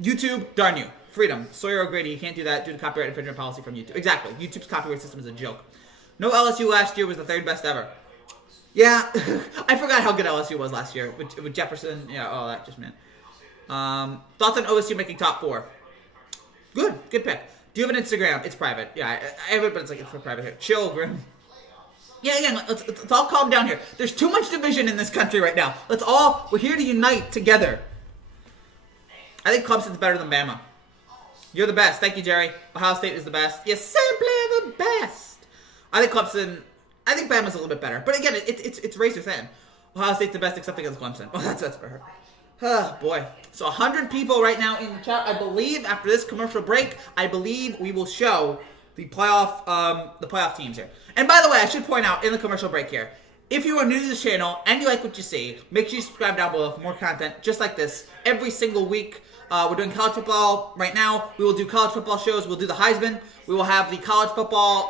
YouTube, darn you. Freedom. Sawyer O'Grady, you can't do that due to copyright infringement policy from YouTube. Exactly. YouTube's copyright system is a joke. No LSU last year was the 3rd best ever. Yeah, I forgot how good LSU was last year with Jefferson. Yeah, all that just man. Thoughts on OSU making top 4? Good pick. Do you have an Instagram? It's private. Yeah, I have it, but it's for private here. Chill, Grim. Yeah, again, let's all calm down here. There's too much division in this country right now. We're here to unite together. I think Clemson's better than Bama. You're the best. Thank you, Jerry. Ohio State is the best. You're simply the best. I think Bama's a little bit better. But again, it's razor thin. Ohio State's the best except against Clemson. Oh, that's for her. Oh, boy. So 100 people right now in the chat. I believe after this commercial break, I believe we will show the playoff teams here. And by the way, I should point out in the commercial break here, if you are new to this channel and you like what you see, make sure you subscribe down below for more content just like this every single week. We're doing college football right now. We will do college football shows. We'll do the Heisman. We will have the college football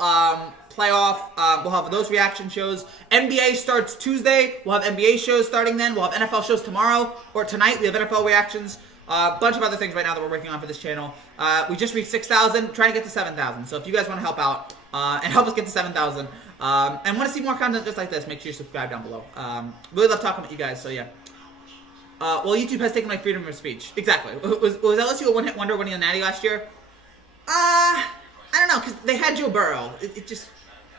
playoff. We'll have those reaction shows. NBA starts Tuesday. We'll have NBA shows starting then. We'll have NFL shows tomorrow or tonight. We have NFL reactions. A bunch of other things right now that we're working on for this channel. We just reached 6,000, trying to get to 7,000. So if you guys want to help out and help us get to 7,000 and want to see more content just like this, make sure you subscribe down below. Really love talking with you guys, so yeah. Well, YouTube has taken my freedom of speech. Exactly. Was LSU a one-hit wonder winning the Natty last year? I don't know, because they had Joe Burrow. It just,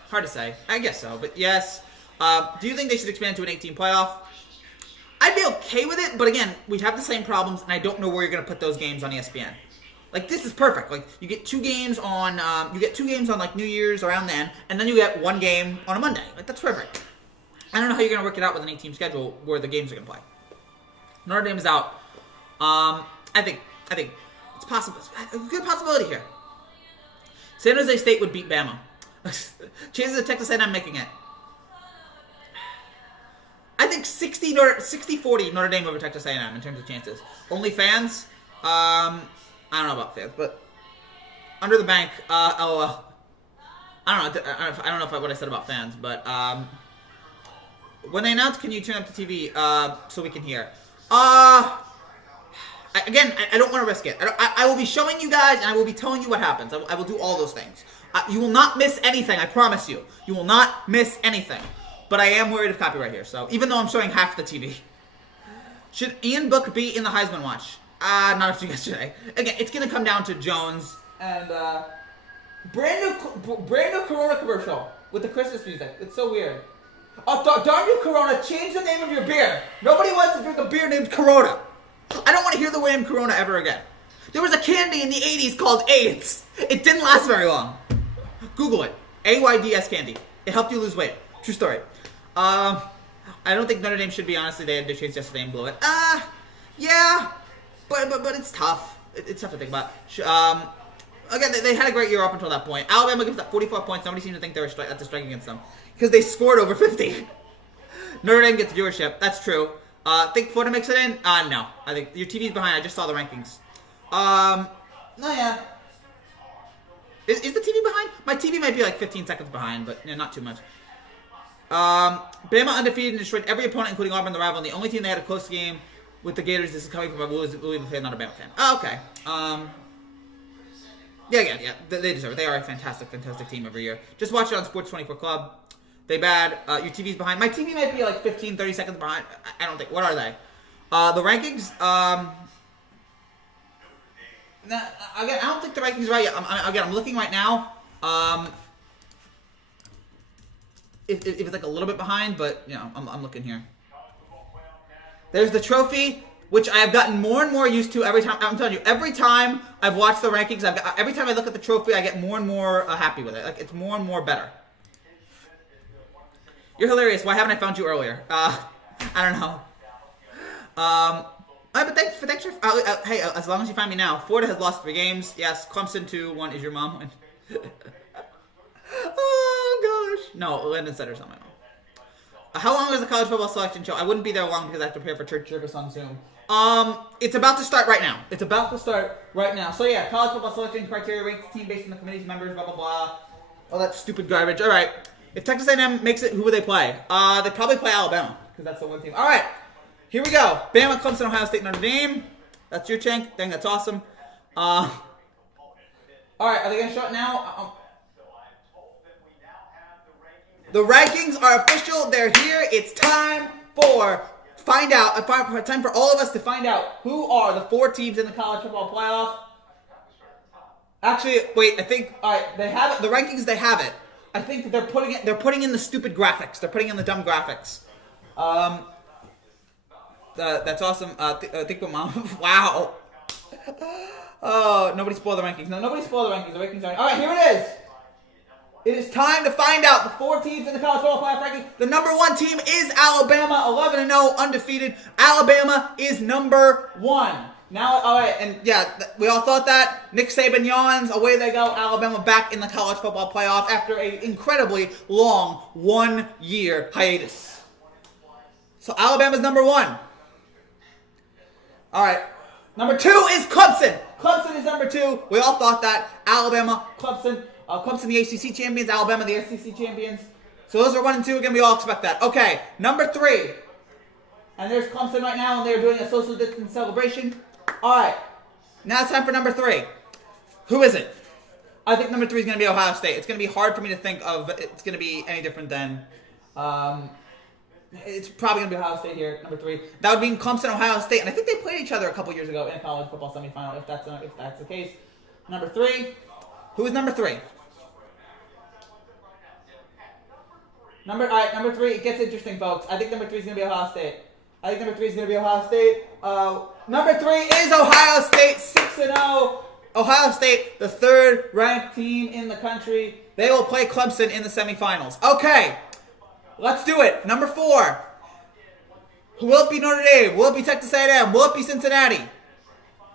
hard to say. I guess so, but yes. Do you think they should expand to an 18 playoff? I'd be okay with it, but again, we have the same problems, and I don't know where you're going to put those games on ESPN. Like, this is perfect. Like, you get two games on, like, New Year's around then, and then you get one game on a Monday. Like, that's perfect. I don't know how you're going to work it out with an 8-team schedule where the games are going to play. Notre Dame is out. I think it's possible. It's a good possibility here. San Jose State would beat Bama. Chances of Texas A&M making it. I think 60-40 Notre Dame over Texas A&M in terms of chances. Only fans? I don't know about fans, but under the bank, LOL. I don't know what I said about fans, but when they announce, can you turn up the TV so we can hear? Again, I don't want to risk it. I will be showing you guys, and I will be telling you what happens. I will do all those things. You will not miss anything, I promise you. You will not miss anything. But I am worried of copyright here, so even though I'm showing half the TV. Should Ian Book be in the Heisman watch? Not after yesterday. Again, it's going to come down to Jones and brand new Corona commercial with the Christmas music. It's so weird. Oh, darn you, Corona, change the name of your beer. Nobody wants to drink a beer named Corona. I don't want to hear the name Corona ever again. There was a candy in the 80s called AIDS. It didn't last very long. Google it. AIDS candy. It helped you lose weight. True story. I don't think Notre Dame should be, honestly. They had their chance yesterday and blew it. Yeah. But it's tough. It's tough to think about. Again, they had a great year up until that point. Alabama gives up 44 points. Nobody seems to think that's a strike against them. Because they scored over 50. Notre Dame gets viewership. That's true. Think Florida makes it in? No. I think your TV's behind. I just saw the rankings. No, yeah. Is the TV behind? My TV might be like 15 seconds behind, but not too much. Bama undefeated and destroyed every opponent, including Auburn, the rival. And the only team they had a close game with the Gators. This is coming from a Louisville fan, not a Bama fan. Oh, okay. Yeah. They deserve it. They are a fantastic team every year. Just watch it on Sports 24 Club. They bad. Your TV's behind. My TV might be like 15, 30 seconds behind. I don't think. What are they? The rankings. Again, I don't think the rankings are right yet. I'm looking right now. If it's like a little bit behind, but I'm looking here. There's the trophy, which I have gotten more and more used to every time. I'm telling you, every time I've watched the rankings, every time I look at the trophy, I get more and more happy with it. Like, it's more and more better. You're hilarious. Why haven't I found you earlier? I don't know. But thanks for hey, as long as you find me now. Florida has lost 3 games. Yes, Clemson 2-1 is your mom. Oh gosh. No, Landon Setter's not my mom. How long is the college football selection show? I wouldn't be there long because I have to prepare for church service on Zoom. It's about to start right now. So yeah, college football selection criteria ranks the team based on the committee's members, blah, blah, blah. All that stupid garbage. All right. If Texas A&M makes it, who would they play? They probably play Alabama because that's the one team. All right. Here we go. Bama, Clemson, Ohio State, Notre Dame. That's your chink. Dang, that's awesome. All right. Are they going to show it now? The rankings are official. They're here. It's time for time for all of us to find out who are the 4 teams in the college football playoff. Actually, wait. I think all right. They have it. The rankings. They have it. I think they're putting in the stupid graphics. They're putting in the dumb graphics. That's awesome. Think what mom. Wow. Oh, nobody spoiled the rankings. No, nobody spoiled the rankings. The rankings are... All right, here it is. It is time to find out the 4 teams in the college football playoff ranking. The number 1 team is Alabama, 11-0, undefeated. Alabama is number 1. Now, all right, and yeah, we all thought that. Nick Saban yawns. Away they go. Alabama back in the college football playoff after an incredibly long 1-year hiatus. So Alabama's number 1. All right. Number 2 is Clemson. Clemson is number 2. We all thought that. Alabama, Clemson. Clemson, the ACC champions. Alabama, the SEC champions. So those are 1 and 2. Again, we all expect that. Okay, number 3. And there's Clemson right now, and they're doing a social distance celebration. All right. Now it's time for number 3. Who is it? I think number 3 is going to be Ohio State. It's going to be hard for me to think of it's going to be any different than... it's probably going to be Ohio State here, number 3. That would mean Clemson, Ohio State. And I think they played each other a couple years ago in a college football semifinal, if that's the case. Number 3. Who is number 3? Number 3, it gets interesting, folks. I think number 3 is going to be Ohio State. Number 3 is Ohio State, 6-0. Ohio State, the 3rd ranked team in the country. They will play Clemson in the semifinals. Okay, let's do it. Number 4. Will it be Notre Dame? Will it be Texas A&M? Will it be Cincinnati?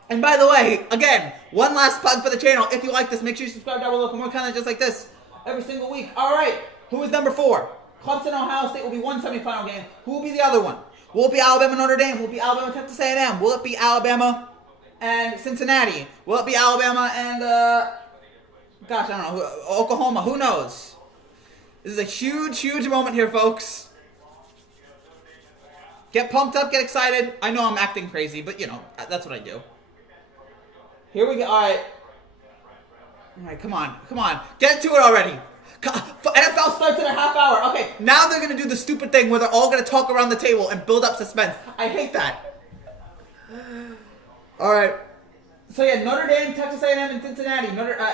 And by the way, again, one last plug for the channel. If you like this, make sure you subscribe down below for more content just like this every single week. All right, who is number 4? Clemson, Ohio State will be one semifinal game. Who will be the other one? Will it be Alabama, Notre Dame? Will it be Alabama, Texas A&M? Will it be Alabama and Cincinnati? Will it be Alabama and, gosh, I don't know, Oklahoma? Who knows? This is a huge, huge moment here, folks. Get pumped up, get excited. I know I'm acting crazy, but, you know, that's what I do. Here we go. All right. All right, come on. Come on. Get to it already. NFL starts in a half hour. Okay, now they're going to do the stupid thing where they're all going to talk around the table and build up suspense. I hate that. All right. So, yeah, Notre Dame, Texas A&M, and Cincinnati.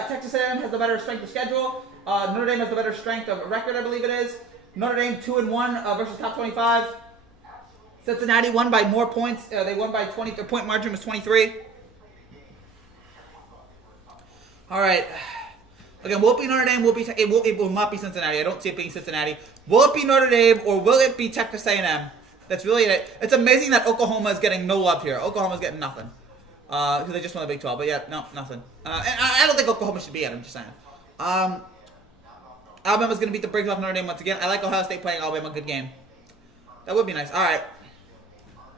Texas A&M has the better strength of schedule. Notre Dame has the better strength of record, I believe it is. Notre Dame 2-1 versus top 25. Cincinnati won by more points. They won by 20. Their point margin was 23. All right. Again, will it be Notre Dame? It will not be Cincinnati. I don't see it being Cincinnati. Will it be Notre Dame or will it be Texas A&M? That's really it. It's amazing that Oklahoma is getting no love here. Oklahoma's getting nothing. Because they just won the Big 12. But yeah, no, nothing. And I don't think Oklahoma should be it. I'm just saying. Alabama's going to beat the brakes off Notre Dame once again. I like Ohio State playing Alabama. Good game. That would be nice. All right.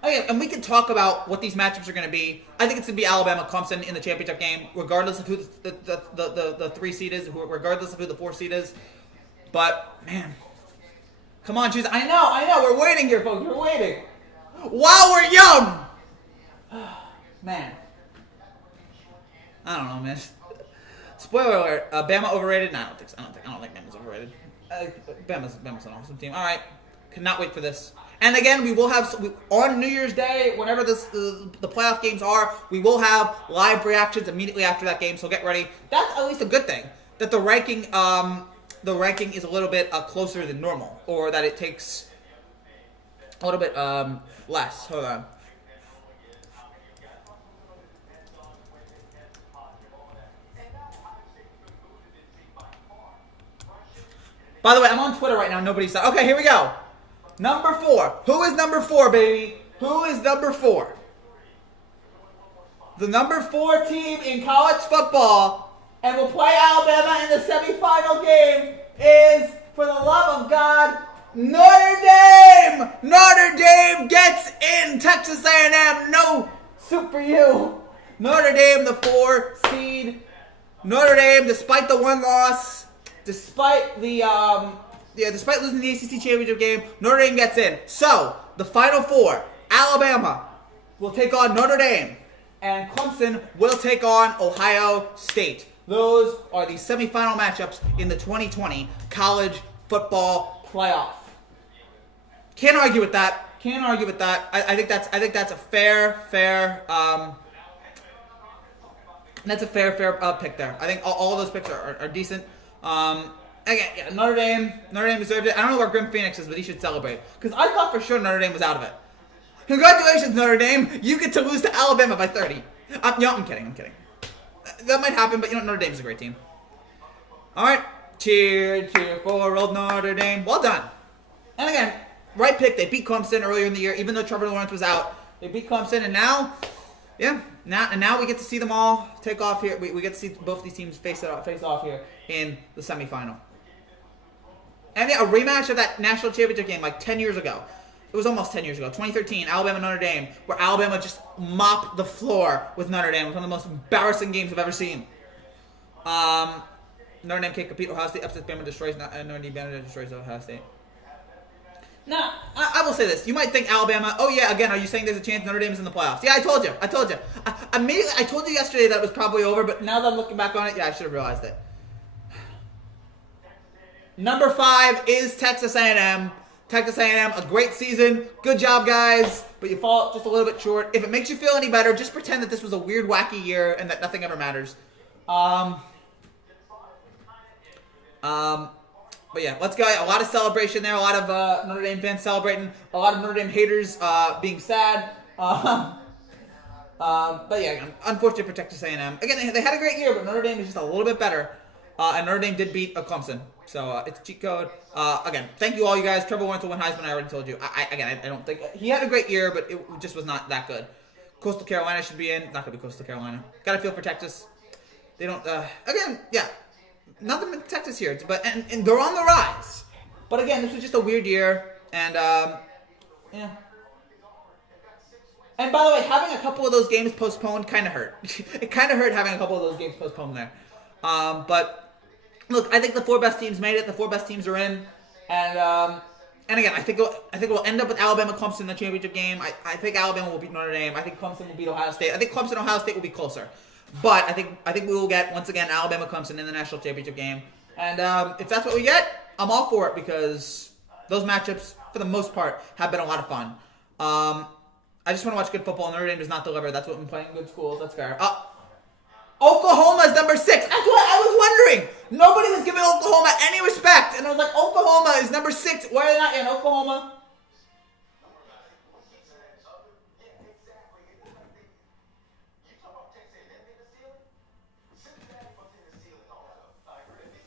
Okay, and we can talk about what these matchups are going to be. I think it's going to be Alabama, Clemson in the championship game, regardless of who the 3 seed is, regardless of who the 4 seed is. But, man, come on, choose. I know. We're waiting here, folks. We're waiting. While we're young. Man. I don't know, man. Spoiler alert. Bama overrated? No, I don't think so. I don't think Bama's overrated. Bama's an awesome team. All right. Cannot wait for this. And again, we will have, on New Year's Day, whenever the playoff games are, we will have live reactions immediately after that game, so get ready. That's at least a good thing, that the ranking is a little bit closer than normal, or that it takes a little bit less. Hold on. By the way, I'm on Twitter right now. Nobody's... Okay, here we go. Number 4. Who is number 4, baby? Who is number 4? The number 4 team in college football and will play Alabama in the semifinal game is, for the love of God, Notre Dame! Notre Dame gets in! Texas A&M, no Super U! Notre Dame, the 4 seed. Notre Dame, despite the 1 loss, despite losing the ACC championship game, Notre Dame gets in. So, the Final 4, Alabama will take on Notre Dame, and Clemson will take on Ohio State. Those are the semifinal matchups in the 2020 college football playoff. Can't argue with that. I think that's a fair pick there. I think all those picks are decent. Again, yeah, Notre Dame deserved it. I don't know where Grim Phoenix is, but he should celebrate. Because I thought for sure Notre Dame was out of it. Congratulations, Notre Dame. You get to lose to Alabama by 30. I'm kidding. I'm kidding. That might happen, but Notre Dame's a great team. All right, cheer for old Notre Dame. Well done. And again, right pick. They beat Clemson earlier in the year, even though Trevor Lawrence was out. They beat Clemson, and now we get to see them all take off here. We get to see both these teams face off here in the semifinal. And yeah, a rematch of that national championship game like 10 years ago. It was almost 10 years ago, 2013, Alabama-Notre Dame, where Alabama just mopped the floor with Notre Dame. It was one of the most embarrassing games I've ever seen. Notre Dame can't compete. Ohio State upsets Bama, destroys Notre Dame. Bama destroys Ohio State. Now, I will say this. You might think Alabama, oh yeah, again, are you saying there's a chance Notre Dame is in the playoffs? Yeah, I told you. I told you yesterday that it was probably over, but now that I'm looking back on it, yeah, I should have realized it. Number 5 is Texas A&M. Texas A&M, a great season. Good job, guys. But you fall just a little bit short. If it makes you feel any better, just pretend that this was a weird, wacky year and that nothing ever matters. But yeah, let's go. A lot of celebration there. A lot of Notre Dame fans celebrating. A lot of Notre Dame haters being sad. But yeah, unfortunate for Texas A&M. Again, they had a great year, but Notre Dame is just a little bit better. And Notre Dame did beat Clemson. So it's a cheat code. Again, thank you all you guys. Trevor Lawrence will win Heisman. I already told you. I don't think he had a great year, but it just was not that good. Coastal Carolina should be in. Not gonna be Coastal Carolina. Got to feel for Texas. They don't. Again, yeah. Nothing with Texas here, but and they're on the rise. But again, this was just a weird year, and yeah. And by the way, having a couple of those games postponed kind of hurt. It kind of hurt having a couple of those games postponed there. But look, I think the 4 best teams made it. The 4 best teams are in, and again, I think we'll end up with Alabama-Clemson in the championship game. I think Alabama will beat Notre Dame. I think Clemson will beat Ohio State. I think Clemson-Ohio State will be closer. But I think we will get, once again, Alabama-Clemson in the national championship game. And if that's what we get, I'm all for it because those matchups, for the most part, have been a lot of fun. I just want to watch good football. Notre Dame does not deliver. That's what I'm playing in good schools. That's fair. Oklahoma's number 6. That's what I was wondering. Nobody was giving Oklahoma any respect. And I was like, Oklahoma is number 6. Why are they not in Oklahoma?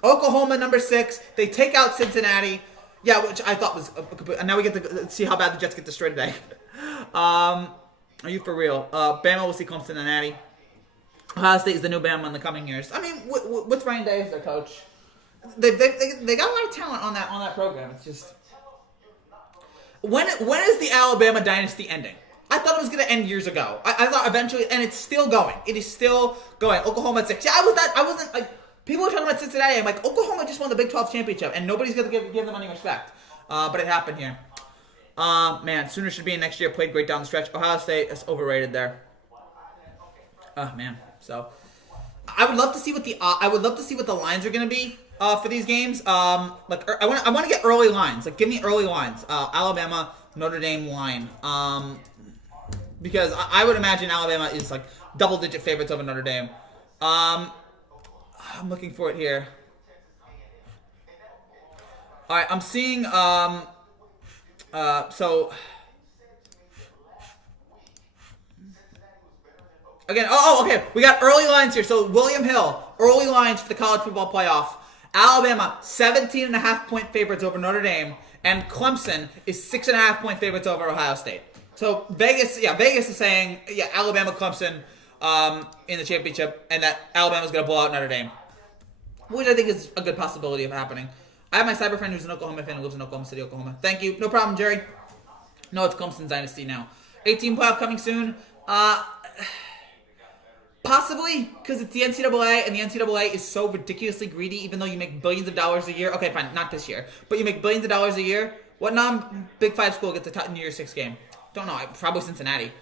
Oklahoma, number 6. They take out Cincinnati. Yeah, which I thought was... And now we get to see how bad the Jets get destroyed today. Are you for real? Bama will see Clemson and Natty. Ohio State is the new Bama in the coming years. I mean, with Ryan Day as their coach, they got a lot of talent on that program. It's just... When is the Alabama dynasty ending? I thought it was going to end years ago. I thought eventually... And it's still going. It is still going. Oklahoma at 6. Yeah, I wasn't like... People are talking about Cincinnati. I'm like, Oklahoma just won the Big 12 championship, and nobody's going to give them any respect. But it happened here. Man, Sooners should be in next year. Played great down the stretch. Ohio State is overrated there. Oh man. So I would love to see what the lines are going to be for these games. I want to get early lines. Like, give me early lines. Alabama, Notre Dame line. Because I would imagine Alabama is like double-digit favorites over Notre Dame. I'm looking for it here. All right, I'm seeing. So again. Okay. We got early lines here. So William Hill, early lines for the college football playoff. Alabama 17.5-point favorites over Notre Dame, and Clemson is 6.5-point favorites over Ohio State. So Vegas is saying Alabama, Clemson in the championship, and that Alabama's going to blow out Notre Dame, which I think is a good possibility of happening. I have my cyber friend who's an Oklahoma fan who lives in Oklahoma City, Oklahoma. Thank you. No problem, Jerry. No, it's Clemson's dynasty now. 18 playoff coming soon. Possibly, because it's the NCAA, and the NCAA is so ridiculously greedy, even though you make billions of dollars a year. Okay, fine, not this year. But you make billions of dollars a year. What non-Big 5 school gets a New Year's 6 game? Don't know. Probably Cincinnati.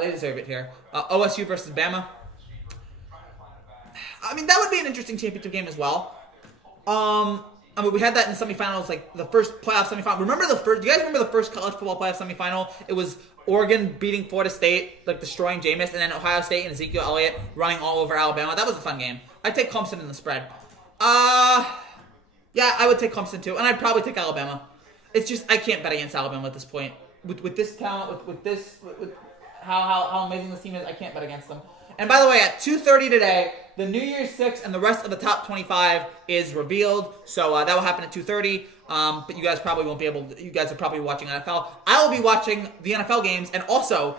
They deserve it here. OSU versus Bama. I mean, that would be an interesting championship game as well. I mean, we had that in the semifinals, like the first playoff semifinal. Do you guys remember the first college football playoff semifinal? It was Oregon beating Florida State, like destroying Jameis, and then Ohio State and Ezekiel Elliott running all over Alabama. That was a fun game. I'd take Clemson in the spread. Yeah, I would take Clemson too, and I'd probably take Alabama. It's just, I can't bet against Alabama at this point. With this talent, with how amazing this team is, I can't bet against them. And by the way, at 2:30 today, the New Year's Six and the rest of the top 25 is revealed. So that will happen at 2:30. But you guys probably won't be able to, you guys are probably watching NFL. I will be watching the NFL games and also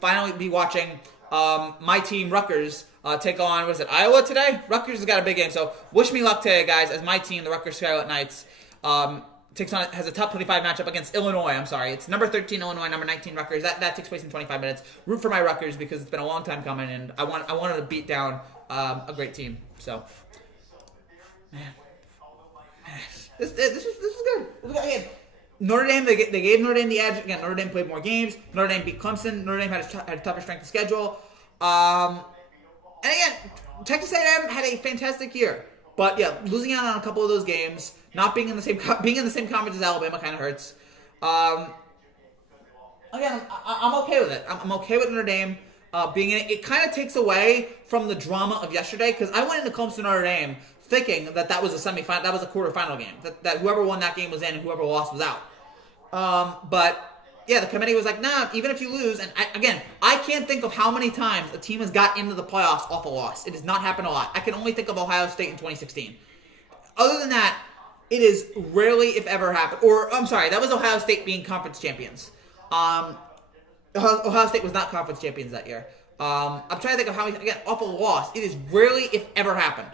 finally be watching my team Rutgers take on, what is it, Iowa today? Rutgers has got a big game, so wish me luck today, guys, as my team, the Rutgers Scarlet Knights, has a top 25 matchup against Illinois. I'm sorry, it's number 13 Illinois, number 19 Rutgers. That takes place in 25 minutes. Root for my Rutgers because it's been a long time coming, and I wanted to beat down a great team. So, man, this was good. This was good. Again, Notre Dame, they gave Notre Dame the edge. Again, Notre Dame played more games. Notre Dame beat Clemson. Notre Dame had a tougher strength of schedule. And again, Texas A&M had a fantastic year, but yeah, losing out on a couple of those games, not being in the same conference as Alabama kind of hurts. Again, I'm okay with it. I'm okay with Notre Dame being in it. It kind of takes away from the drama of yesterday because I went into Clemson Notre Dame thinking that was a semifinal, that was a quarterfinal game, that whoever won that game was in and whoever lost was out. But yeah, the committee was like, nah, even if you lose, and I can't think of how many times a team has got into the playoffs off a loss. It has not happened a lot. I can only think of Ohio State in 2016. Other than that, it is rarely, if ever, happened. Or, I'm sorry, that was Ohio State being conference champions. Ohio State was not conference champions that year. I'm trying to think of how many, again, off a loss. It is rarely, if ever, happened.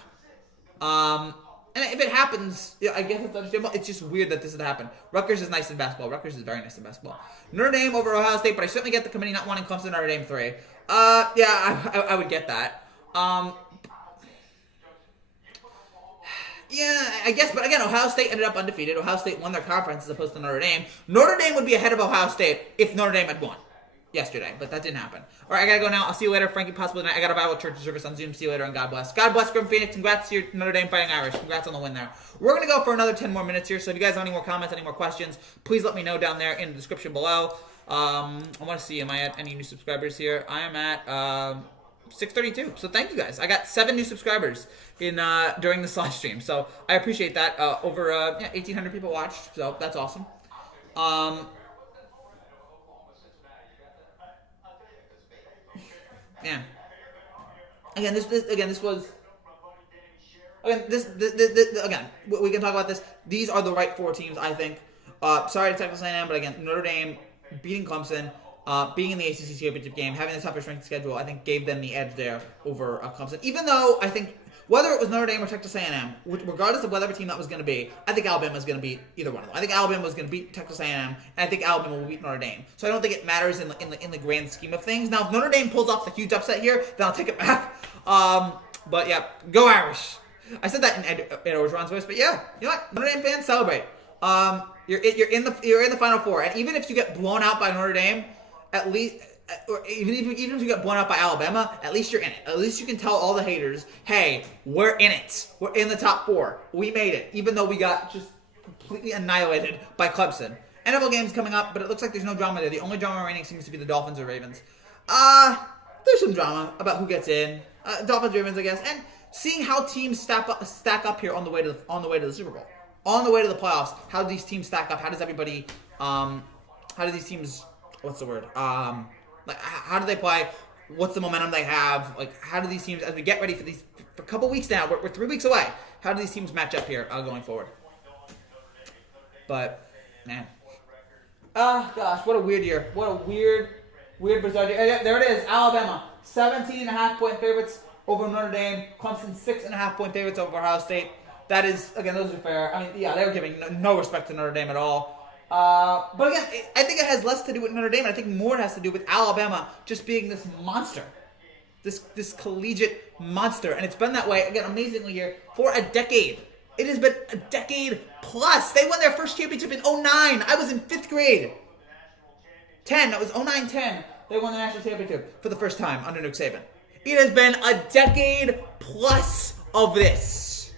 And if it happens, yeah, I guess it's understandable. It's just weird that this had happened. Rutgers is nice in basketball. Rutgers is very nice in basketball. Notre Dame over Ohio State, but I certainly get the committee not wanting Clemson Notre Dame 3. Yeah, I would get that. Yeah, I guess, but again, Ohio State ended up undefeated. Ohio State won their conference as opposed to Notre Dame. Notre Dame would be ahead of Ohio State if Notre Dame had won yesterday, but that didn't happen. All right, I gotta go now. I'll see you later. Frankie, possibly tonight. I got a Bible church service on Zoom. See you later, and God bless. God bless, Grim Phoenix. Congrats to your Notre Dame Fighting Irish. Congrats on the win there. We're gonna go for another 10 more minutes here. So if you guys have any more comments, any more questions, please let me know down there in the description below. I want to see, am I at any new subscribers here? I am at 632. So thank you guys. I got 7 new subscribers in during this live stream. So I appreciate that. Over 1,800 people watched. So that's awesome. Yeah. Again, we can talk about this. These are the right 4 teams, I think. Sorry to Texas A&M, but again, Notre Dame beating Clemson, being in the ACC championship game, having the tougher strength schedule, I think gave them the edge there over Clemson. Even though I think whether it was Notre Dame or Texas A&M, regardless of whatever team that was going to be, I think Alabama is going to beat either one of them. I think Alabama was going to beat Texas A&M, and I think Alabama will beat Notre Dame. So I don't think it matters in the grand scheme of things. Now, if Notre Dame pulls off the huge upset here, then I'll take it back. But yeah, go Irish. I said that in Orgeron's voice, but yeah, you know what? Notre Dame fans, celebrate. You're in the Final Four, and even if you get blown out by Notre Dame, at least. Or even if you get blown out by Alabama, at least you're in it. At least you can tell all the haters, hey, we're in it. We're in the top 4. We made it, even though we got just completely annihilated by Clemson. NFL games coming up, but it looks like there's no drama there. The only drama remaining seems to be the Dolphins or Ravens. There's some drama about who gets in. Dolphins, Ravens, I guess, and seeing how teams stack up here on the way to the Super Bowl, on the way to the playoffs. How do these teams stack up? How does everybody? How do these teams? What's the word? Like, how do they play? What's the momentum they have? Like, how do these teams, as we get ready for a couple weeks now, we're 3 weeks away. How do these teams match up here going forward? But, man. Gosh, what a weird year. What a weird bizarre year. There it is, Alabama. 17.5-point favorites over Notre Dame. Clemson, 6.5-point favorites over Ohio State. That is, again, those are fair. I mean, yeah, they were giving no respect to Notre Dame at all. But again, I think it has less to do with Notre Dame, and I think more has to do with Alabama just being this monster. This collegiate monster. And it's been that way, again, amazingly here, for a decade. It has been a decade plus. They won their first championship in 2009. I was in 5th grade. 10, that was 2009-10. They won the national championship for the first time under Nick Saban. It has been a decade plus of this.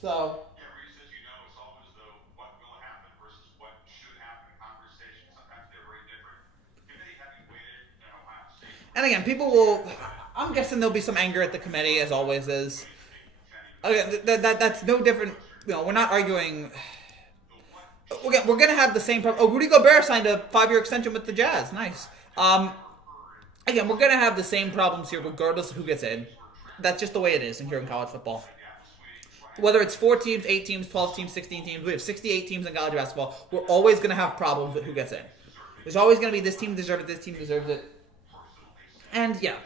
So... And again, people will, I'm guessing there'll be some anger at the committee, as always is. Again, that's no different, we're not arguing. We're going to have the same problem. Oh, Rudy Gobert signed a 5-year extension with the Jazz. Nice. Again, we're going to have the same problems here regardless of who gets in. That's just the way it is here in college football. Whether it's 4 teams, 8 teams, 12 teams, 16 teams, we have 68 teams in college basketball. We're always going to have problems with who gets in. There's always going to be this team deserves it, this team deserves it. And yeah,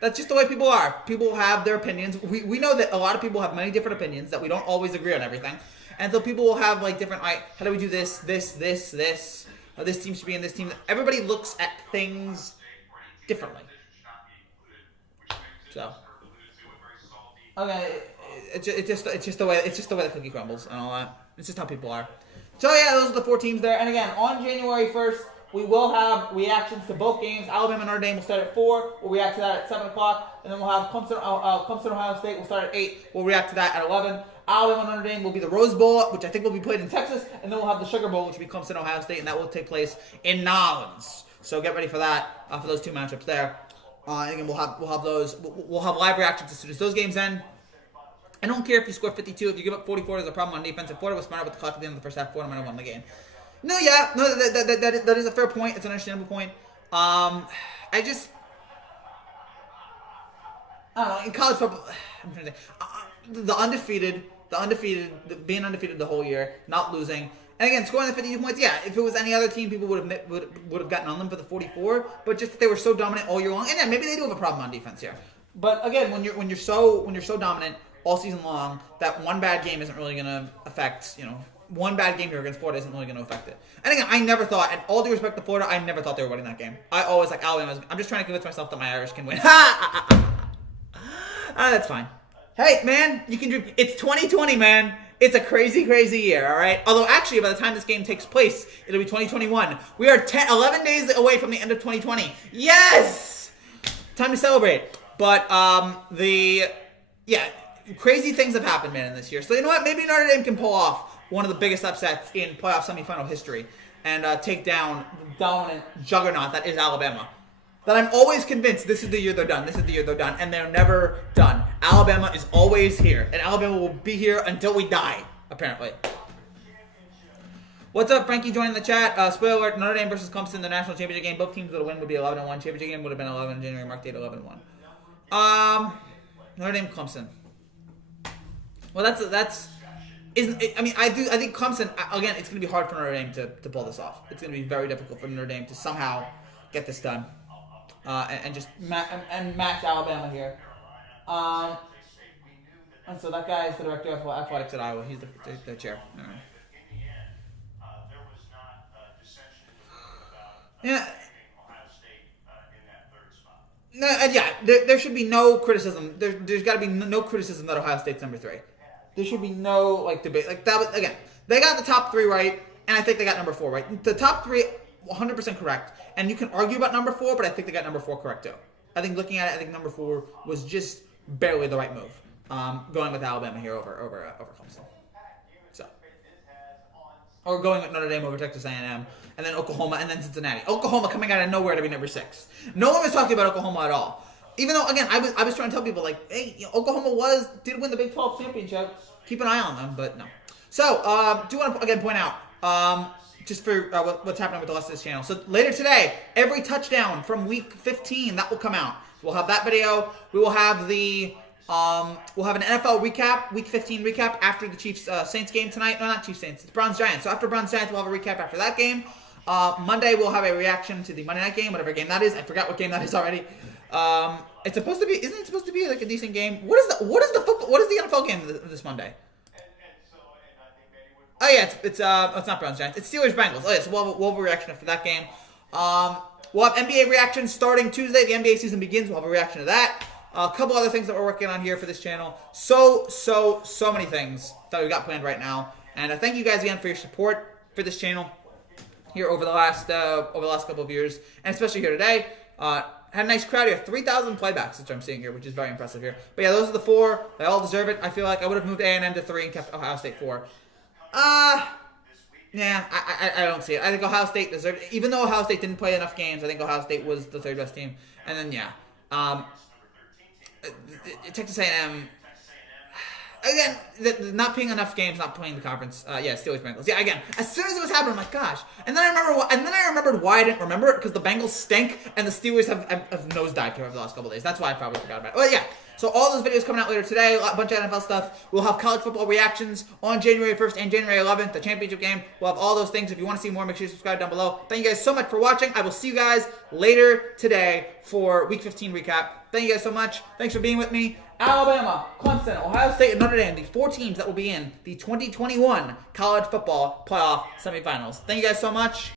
that's just the way people are. People have their opinions. We know that a lot of people have many different opinions, that we don't always agree on everything. And so people will have like different, like, how do we do this? This team should be in this team. Everybody looks at things differently. So, okay, it's just the way the cookie crumbles and all that. It's just how people are. So yeah, those are the 4 teams there. And again, on January 1st, we will have reactions to both games. Alabama and Notre Dame will start at 4. We'll react to that at 7 o'clock. And then we'll have Clemson, Ohio State. We'll start at 8. We'll react to that at 11. Alabama and Notre Dame will be the Rose Bowl, which I think will be played in Texas. And then we'll have the Sugar Bowl, which will be Clemson, Ohio State. And that will take place in Nolens. So get ready for that, for those 2 matchups there. Again, we'll have those. We'll have live reactions as soon as those games end. I don't care if you score 52. If you give up 44, there's a problem on defense. If Florida was smarter with the clock at the end of the first half, Florida might have won the game. That is a fair point. It's an understandable point. I don't know. In college football, I'm trying to think. Being undefeated the whole year, not losing, and again scoring the 52 points. Yeah, if it was any other team, people would have gotten on them for the 44. But just that they were so dominant all year long, and yeah, maybe they do have a problem on defense here. But again, when you're so dominant all season long, that one bad game isn't really going to affect, one bad game here against Florida isn't really going to affect it. And again, I never thought, and all due respect to Florida, I never thought they were winning that game. I always like Alabama. I'm just trying to convince myself that my Irish can win. That's fine. Hey, man, you can dream. It's 2020, man. It's a crazy, crazy year, all right? Although, actually, by the time this game takes place, it'll be 2021. We are 11 days away from the end of 2020. Yes! Time to celebrate. But, crazy things have happened, man, in this year. So, you know what? Maybe Notre Dame can pull off one of the biggest upsets in playoff semifinal history and take down the dominant juggernaut that is Alabama. That I'm always convinced this is the year they're done. This is the year they're done. And they're never done. Alabama is always here. And Alabama will be here until we die, apparently. What's up, Frankie? Joining the chat. Spoiler alert, Notre Dame versus Clemson, the national championship game. Both teams would have win would be 11-1. Championship game would have been 11 in January. Mark date 11-1. Notre Dame, Clemson. Well, I think Clemson, again, it's going to be hard for Notre Dame to pull this off. It's going to be very difficult for Notre Dame to somehow get this done. And just match Alabama here. And so that guy is the director of athletics at Iowa. He's the chair. All right. Yeah. No, there should be no criticism. There's got to be no criticism that Ohio State's number 3. There should be no debate. That was, again, they got the top 3 right, and I think they got number 4 right. The top 3, 100% correct. And you can argue about number 4, but I think they got number 4 correct too. I think looking at it, I think number 4 was just barely the right move. Going with Alabama here over Clemson. So, or going with Notre Dame over Texas A&M, and then Oklahoma, and then Cincinnati. Oklahoma coming out of nowhere to be number 6. No one was talking about Oklahoma at all. Even though, again, I was trying to tell people hey, Oklahoma did win the Big 12 championship. Keep an eye on them, but no. So, do want to again point out. Just for what's happening with the rest of this channel. So later today, every touchdown from week 15 that will come out. We'll have that video. We will have an NFL recap, week 15 recap after the Chiefs Saints game tonight. No, not Chiefs Saints. It's Browns Giants. So after Browns Giants, we'll have a recap after that game. Monday we'll have a reaction to the Monday night game, whatever game that is. I forgot what game that is already. It's supposed to be. Isn't it supposed to be like a decent game? What is the NFL game this Monday? Oh yeah, it's not Browns Giants. It's Steelers Bengals. Oh yeah, so we'll have a reaction after that game. We'll have NBA reactions starting Tuesday. The NBA season begins. We'll have a reaction to that. A couple other things that we're working on here for this channel. So many things that we've got planned right now. And thank you guys again for your support for this channel here over the last couple of years, and especially here today. Had a nice crowd here. 3,000 playbacks, which I'm seeing here, which is very impressive here. But yeah, those are the 4. They all deserve it. I feel like I would have moved A&M to 3 and kept Ohio State 4. Yeah, I don't see it. I think Ohio State deserved it. Even though Ohio State didn't play enough games, I think Ohio State was the 3rd best team. And then, yeah. Texas A&M, again, not playing enough games, not playing the conference. Steelers Bengals. Yeah, again, as soon as it was happening, I'm like, gosh. And then I remembered why I didn't remember it, because the Bengals stink and the Steelers have nosedived here over the last couple of days. That's why I probably forgot about it. Well, yeah. So all those videos coming out later today, a bunch of NFL stuff. We'll have college football reactions on January 1st and January 11th, the championship game. We'll have all those things. If you want to see more, make sure you subscribe down below. Thank you guys so much for watching. I will see you guys later today for Week 15 recap. Thank you guys so much. Thanks for being with me. Alabama, Clemson, Ohio State, and Notre Dame, the 4 teams that will be in the 2021 college football playoff semifinals. Thank you guys so much.